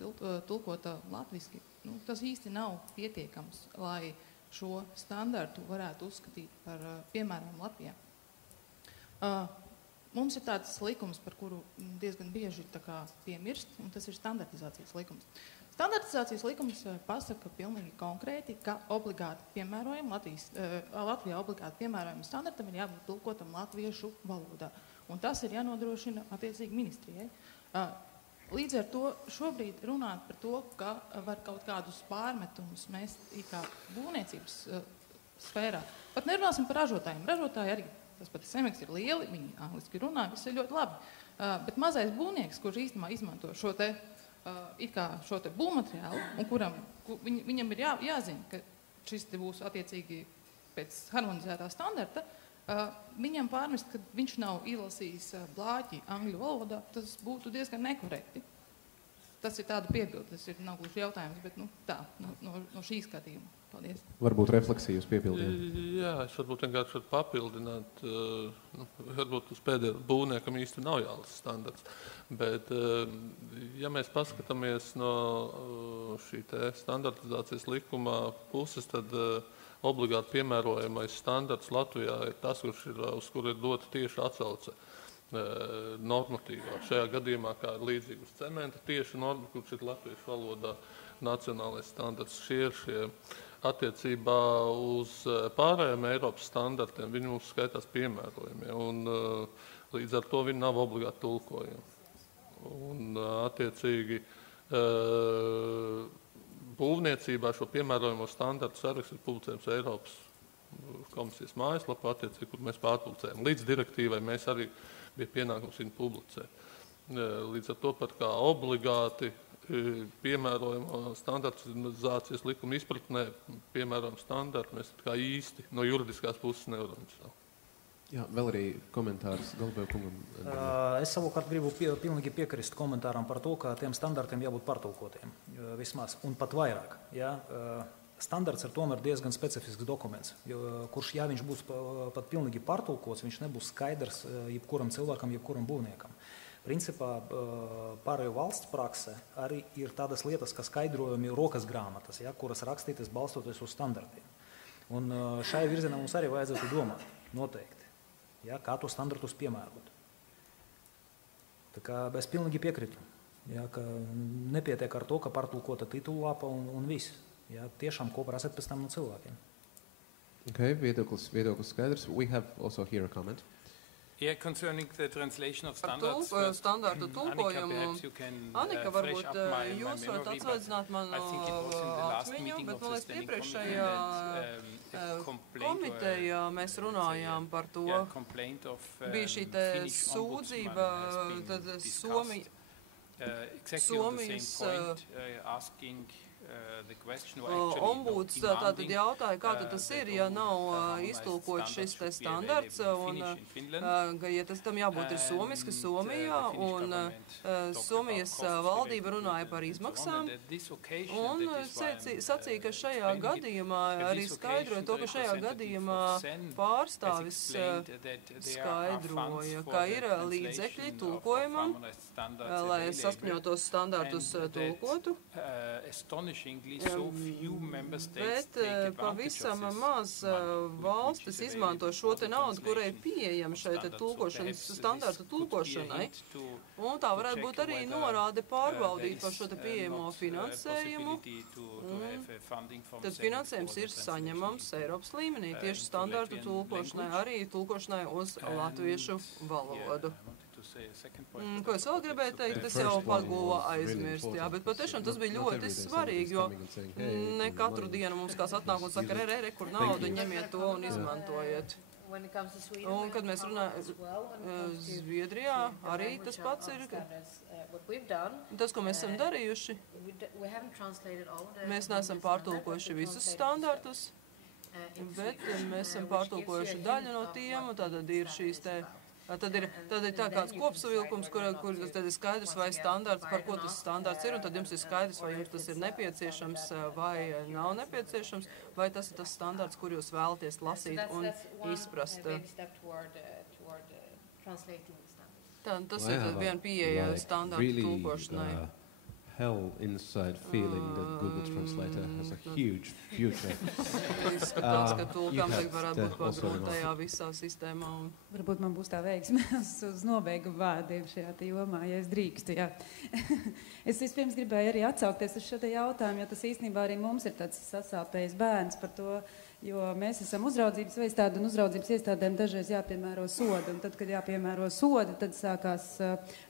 tulkota latviski, tas īsti nav pietiekams, lai šo standartu varētu uzskatīt par piemērojumu Latvijā. Mums ir tāds likums, par kuru diezgan bieži piemirst, un tas ir standartizācijas likums. Standartizācijas likums pasaka pilnīgi konkrēti, ka obligāti piemērojam, Latvijā obligāti piemērojam standartam ir jābūt tulkotam latviešu valodā. Un tas ir jānodrošina attiecīgi ministrijai. Līdz ar to šobrīd runāt par to, ka var kaut kādus pārmetumus mēs kā būvniecības sfērā. Pat nerunāsim par ražotājiem. Ražotāji arī, tas pat CEMEX ir lieli, viņi angliski runā, viss ir ļoti labi. Bet mazais būvnieks, kurš īstenībā izmanto šo te būvmateriālu, un viņam ir jāzina, ka šis te būs attiecīgi pēc harmonizētā standarta, viņam pārmest, ka viņš nav ielasījis blāķi angļu valodā, tas būtu diezgan nekorekti. Tas ir tāda piebilde, tas nav gluži jautājums, bet no šī skatījuma. Paldies. Varbūt refleksijas piepildījumi. Jā, es varbūt vienkārši varu papildināt, varbūt uz pēdējā būvniekam īsti nav jālasa standarts, bet ja mēs paskatāmies no šī standartizācijas likuma puses, tad obligāti piemērojamais standarts Latvijā ir tas, uz kuru ir dota tieši atsauce normatīvā. Šajā gadījumā, kā ir līdzīgi uz cementa, tieši norma, kurš ir latviešu valodā nacionālais standarts. Šie attiecībā uz pārējiem Eiropas standartiem, viņi mums skaitās piemērojumi, un līdz ar to viņi nav obligāti tulkojami. Un attiecīgi būvniecībā šo piemērojamo standartu sarakstu ir publicējums Eiropas komisijas mājaslapā, attiecīgi, kur mēs pārpublicējam. Līdz direktīvai mēs arī bija pienākums viņu publicēt. Līdz ar to pat kā obligāti piemērojamo standartizācijas likuma izpratnē piemēram standartu mēs kā īsti no juridiskās puses nevaram izstāvēt. Jā, vēl arī komentārs Galbēju kungam. Es savukārt gribu pilnīgi piekrist komentāram par to, ka tiem standartiem jābūt pārtulkotiem vismaz, un pat vairāk. Ja? Standarts ir tomēr diezgan specifisks dokuments, kurš, ja viņš būs pat pilnīgi pārtulkots, viņš nebūs skaidrs jebkuram cilvēkam, jebkuram būvniekam. Principā pārējo valsts praksē arī ir tādas lietas, kā skaidrojumi rokas grāmatas, ja, kuras rakstītas balstoties uz standartiem. Un šai virzienā mums arī vajadzētu domāt, noteikti, ja, kā to standartus piemērot. Tā kā es pilnīgi piekrītu, ja, ka nepietiek ar to, ka pārtulkota titulāpa un viss. Ja, tiešām ko prasēt pēc tam no cilvēkiem. Okay, viedoklis skaidrs. We have also here a comment. Yeah, concerning the translation of standards. Standartu tulkojumu. Annika, varbūt jūs varat atsvaidzināt man atmiņu, bet man liekas iepriekšējā komitejā mēs runājām par to. Bija šī te sūdzība, tad Somijas ombuds tātad jautāja, kā tad tas ir, ja nav iztulkots šis te standarts, un ja tas tam jābūt ir somiski Somijā, un Somijas valdība runāja par izmaksām, un sacīja, ka šajā gadījumā arī skaidroja to, ka šajā gadījumā pārstāvis skaidroja, ka ir līdzekļi tulkojumam, lai saskaņotos standartus tulkotu. Bet pavisam maz valstis izmanto šo te naudu, kurai ir pieejama šai te tulkošanas, standartu tulkošanai. Un tā varētu būt arī norāde pārbaudīt par šo te pieejamo finansējumu. Tad finansējums ir saņemams Eiropas līmenī tieši standartu tulkošanai, arī tulkošanai uz latviešu valodu. Ko es vēl gribēju teikt, es jau pagūvu aizmirst, jā, bet patiešām tas bija ļoti svarīgi, jo ne katru dienu mums kāds atnāk un saka, re, kur naudu, ņemiet to un izmantojiet. Un kad mēs runājam Zviedrijā, arī tas pats ir, tas, ko mēs esam darījuši, mēs neesam pārtulkojuši visus standartus, Bet mēs esam pārtulkojuši daļu no tiem, un tad ir šīs te, tad ir tā kāds kopsavilkums, kur tad ir skaidrs, vai standarts, par ko tas standarts ir, un tad jums ir skaidrs, vai jums tas ir nepieciešams, vai nav nepieciešams, vai tas ir tas standarts, kur jūs vēlaties lasīt un izprast. Tas ir viena pieeja standarta tulkošanai. Hell inside feeling that Google Translator has a huge future. Izskatās, ka tulkam varētu būt pagrūti tajā visā sistēmā. Varbūt man būs tā veiksme uz nobeigumu vārdiem šajā jomā, ja es drīkstu. Jā. Es vispirms gribēju arī atsaukties uz šo jautājumu, jo tas īstenībā arī mums ir tāds sasāpējis bērns par to, jo mēs esam uzraudzības iestāde un uzraudzības iestādēm dažreiz jāpiemēro sodi. Un tad, kad jāpiemēro sodi, tad sākās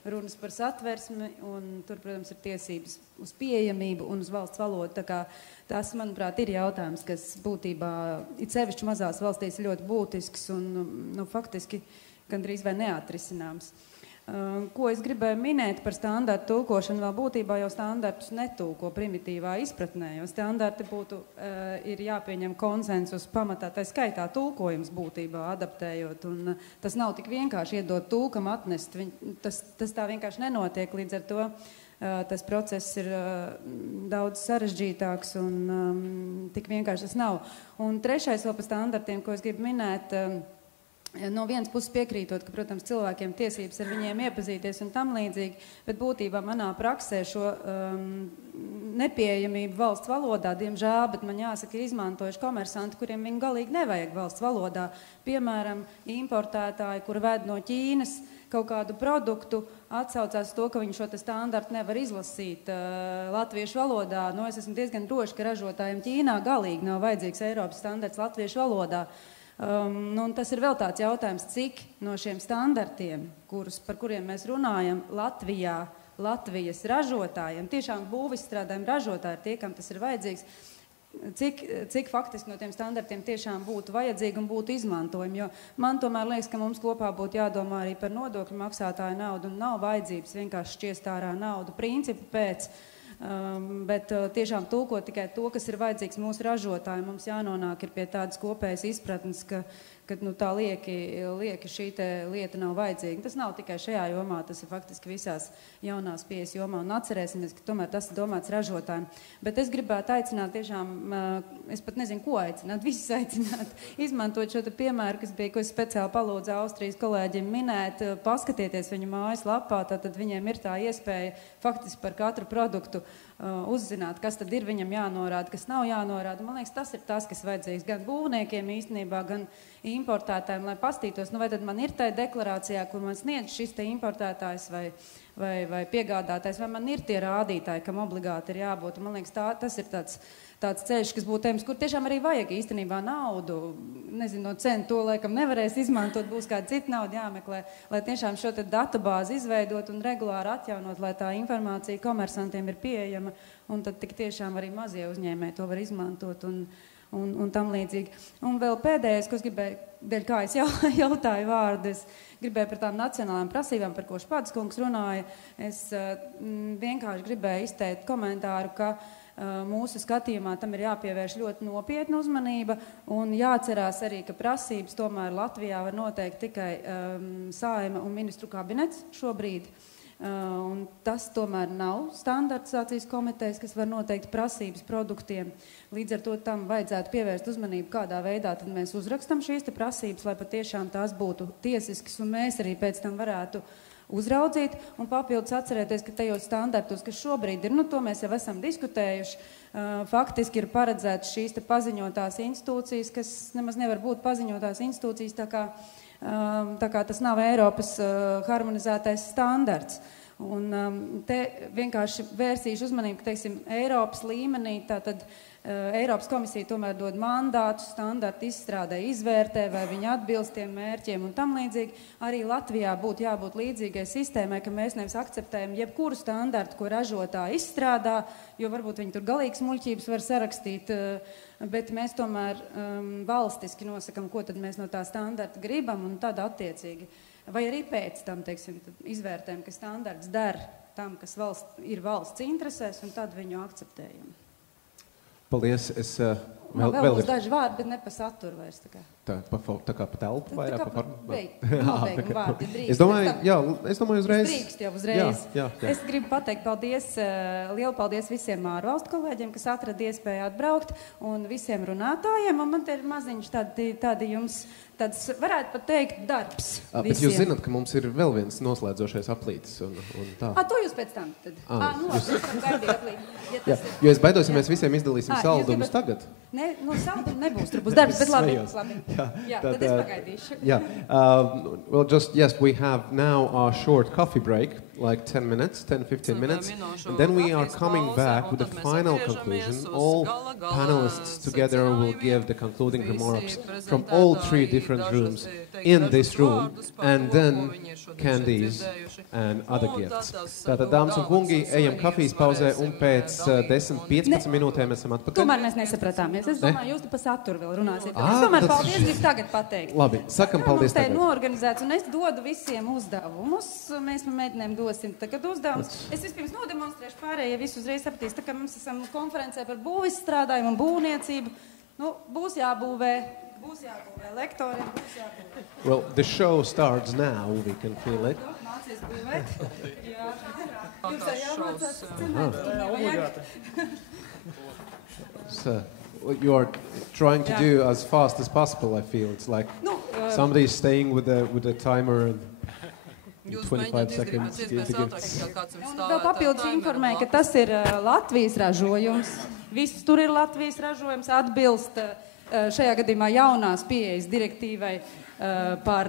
runas par satversmi un tur, protams, ir tiesības uz pieejamību un uz valsts valodu. Tā kā tas, manuprāt, ir jautājums, kas būtībā, it sevišķi mazās valstīs, ir ļoti būtisks un faktiski gandrīz vai neatrisināms. Ko es gribēju minēt par standartu tulkošanu, vēl būtībā jau standartus netulko primitīvā izpratnē, jo standarti ir jāpieņem konsensus pamatā, tā skaitā tulkojums būtībā adaptējot, un tas nav tik vienkārši iedot tulkam atnest, tas tā vienkārši nenotiek, līdz ar to tas process ir daudz sarežģītāks un tik vienkārši tas nav. Un trešais vēl par standartiem, ko es gribu minēt, no vienas puses piekrītot, ka, protams, cilvēkiem tiesības ar viņiem iepazīties un tam līdzīgi, bet būtībā manā praksē šo nepieejamību valsts valodā, diemžēl, bet man jāsaka, ir izmantojuši komersanti, kuriem viņi galīgi nevajag valsts valodā. Piemēram, importētāji, kur ved no Ķīnas kaut kādu produktu, atsaucās to, ka viņi šo standartu nevar izlasīt latviešu valodā. Es esmu diezgan droši, ka ražotājiem Ķīnā galīgi nav vajadzīgs Eiropas standarts latviešu valodā. Un tas ir vēl tāds jautājums, cik no šiem standartiem, par kuriem mēs runājam Latvijas ražotājiem, tiešām būvizstrādājumi ražotāji ir tie, kam tas ir vajadzīgs, cik faktiski no tiem standartiem tiešām būtu vajadzīgi un būtu izmantojumi. Jo man tomēr liekas, ka mums kopā būtu jādomā arī par nodokļu maksātāju naudu un nav vajadzības vienkārši šķiest ārā naudu principu pēc, bet tiešām tulkot tikai to, kas ir vajadzīgs mūsu ražotājiem. Mums jānonāk ir pie tādas kopējas izpratnes, ka tā lieki šī lieta nav vajadzīga. Tas nav tikai šajā jomā, tas ir faktiski visās jaunās pieejas jomā. Un atcerēsimies, ka tomēr tas ir domāts ražotājiem. Bet es gribētu aicināt tiešām, es pat nezinu, ko aicināt, visus aicināt, izmantot šo piemēru, ko es speciāli palūdzu Austrijas kolēģiem minēt, paskatieties viņu mājas lapā, tad viņiem ir tā iespēja faktiski par katru produktu uzzināt, kas tad ir viņam jānorāda, kas nav jānorāda. Man liekas, tas ir tas, kas vajadzīgs gan būvniekiem īstenībā, gan importētājiem, lai pastītos, vai tad man ir tajā deklarācijā, kur man sniedz šis te importētājs vai piegādātājs, vai man ir tie rādītāji, kam obligāti ir jābūt. Man liekas, tas ir tāds ceļš, kas būtu tēmas, kur tiešām arī vajag īstenībā naudu. Nezinu, no cenu to laikam nevarēs izmantot, būs kāda cita nauda jāmeklē, lai tiešām šo datubāzi izveidot un regulāri atjaunot, lai tā informācija komersantiem ir pieejama, un tad tik tiešām arī mazie uzņēmēji to var izmantot un tam līdzīgi. Un vēl pēdējais, ko es gribēju, dēļ kā es jautāju vārdu, es gribēju par tām nacionālām prasībām, par ko Špads kungs runāja. Es vienkārši gribēju izteikt komentāru, ka mūsu skatījumā tam ir jāpievērš ļoti nopietna uzmanība un jāatcerās arī, ka prasības tomēr Latvijā var noteikt tikai Saeima un ministru kabinets šobrīd. Un tas tomēr nav standartizācijas komitejas, kas var noteikt prasības produktiem. Līdz ar to tam vajadzētu pievērst uzmanību, kādā veidā tad mēs uzrakstam šīs te prasības, lai patiešām tās būtu tiesiskas un mēs arī pēc tam varētu uzraudzīt un papildus atcerēties, ka tajos standartos, kas šobrīd ir, to mēs jau esam diskutējuši, faktiski ir paredzētas šīs te paziņotās institūcijas, kas nemaz nevar būt paziņotās institūcijas, tā kā tas nav Eiropas harmonizētais standarts. Un te vienkārši vērsīšu uzmanību, ka, teiksim, Eiropas līmenī, tātad Eiropas komisija tomēr dod mandātu, standartu izstrādē, izvērtē, vai viņi atbilst tiem mērķiem un tam līdzīgi. Arī Latvijā būtu jābūt līdzīgai sistēmai, ka mēs nevis akceptējam jebkuru standartu, ko ražotāji izstrādā, jo varbūt viņi tur galīgas muļķības var sarakstīt, bet mēs tomēr valstiski nosakam, ko tad mēs no tā standarta gribam, un tad attiecīgi. Vai arī pēc tam, teiksim, izvērtējam, ka standarts der tam, kas ir valsts interesēs, un tad viņu akceptējam. Paldies. Es Vēl būs daži vārdi, bet ne pa saturu vairs. Tā kā pa telpu vai pa formu? Nobeigumu vārdi, drīkst. Es domāju uzreiz. Drīkst jau uzreiz. Jā. Es gribu pateikt lielu paldies visiem ārvalstu kolēģiem, kas atrada iespēju atbraukt, un visiem runātājiem, un man te ir maziņš tādi jums, tāds, varētu pat teikt, darbs visiem. Bet jūs zināt, ka mums ir vēl viens noslēdzošais aplītis un tā. To jūs pēc tam tad? Jo es baidos, ja mēs visiem izdalīsim saldumus tagad. Nē, saldumu nebūs, tur būs darbs, bet labi. Jā, tad es pagaidīšu. Well, yes, we have now a short coffee break, like 10 minutes, 10-15 minutes, and then we are coming back with the final conclusion. All panelists together will give the concluding remarks from all three different rooms in this room, and then candies and other gifts. Tātad, dāmas un kungi, ejam kafijas pauzē, un pēc 10-15 minūtēm esam atpakaļ. Tomēr mēs nesapratāmies. Es domāju, jūs te pa saturu vēl runāsiet. Es tomēr paldies, gribu tagad pateikt. Labi, sakam paldies tagad. Mums te norganizēts, un es dodu visiem uzdevumus. Mēs mēģinājām dosim tagad uzdevumus. Es vispirms nodemonstrēšu pārējie visu uzreiz sapratīs. Tā kā mums esam konferencē par būvis strādājumu un būvniecību. Būs jābūvē lektoriem, būs jābūvē. Well, the show starts now, we can feel it. Mācies būvēt. Jā. Jums arī jāmācās cenēt. So, what you are trying to do as fast as possible, I feel. It's like somebody is staying with the timer and 25 seconds. Vēl papildus informēja, ka tas ir Latvijas ražojums. Viss tur ir Latvijas ražojums, atbilst šajā gadījumā jaunās pieejas direktīvai par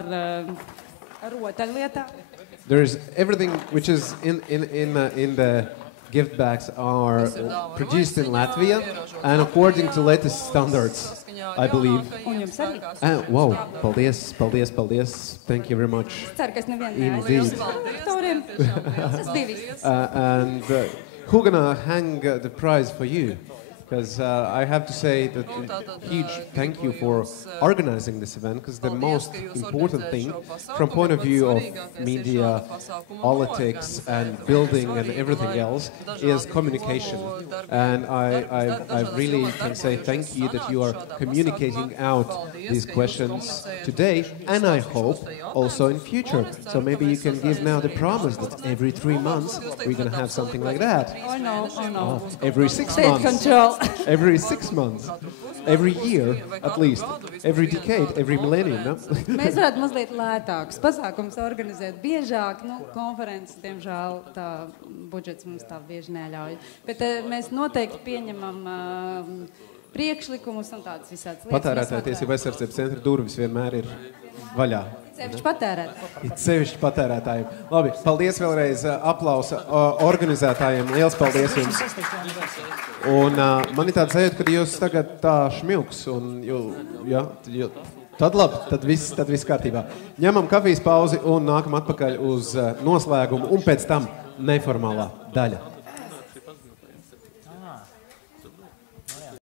rotaļlietām. There is everything which is in the gift bags are produced in Latvia and according to latest standards, I believe. Wow, paldies. Thank you very much. Indeed. And who's gonna hang the prize for you? Because I have to say that a huge thank you for organizing this event, because the most important thing from point of view of media, politics and building and everything else is communication. And I really can say thank you that you are communicating out these questions today, and I hope also in future. So maybe you can give now the promise that every 3 months we're going to have something like that. Oh no. Every 6 State months. Control. Every 6 months. Every year, at least. Every decade, every millennium, no? Mēs varētu mazliet lētākus pasākums organizēt biežāk. Konferences, diemžēl, tā budžets mums tā bieži neļauj. Bet mēs noteikti pieņemam priekšlikumus un tādas visādas lietas. Patērētāju tiesību aizsardzības centra durvis vienmēr ir vaļā. Sevišķi patērētājiem. Labi, paldies vēlreiz, aplausa organizētājiem. Liels paldies jums. Un man ir tāds sajūta, ka jūs tagad tā šmilks. Tad labi, tad viss kārtībā. Ņemam kafijas pauzi un nākam atpakaļ uz noslēgumu un pēc tam neformālā daļa.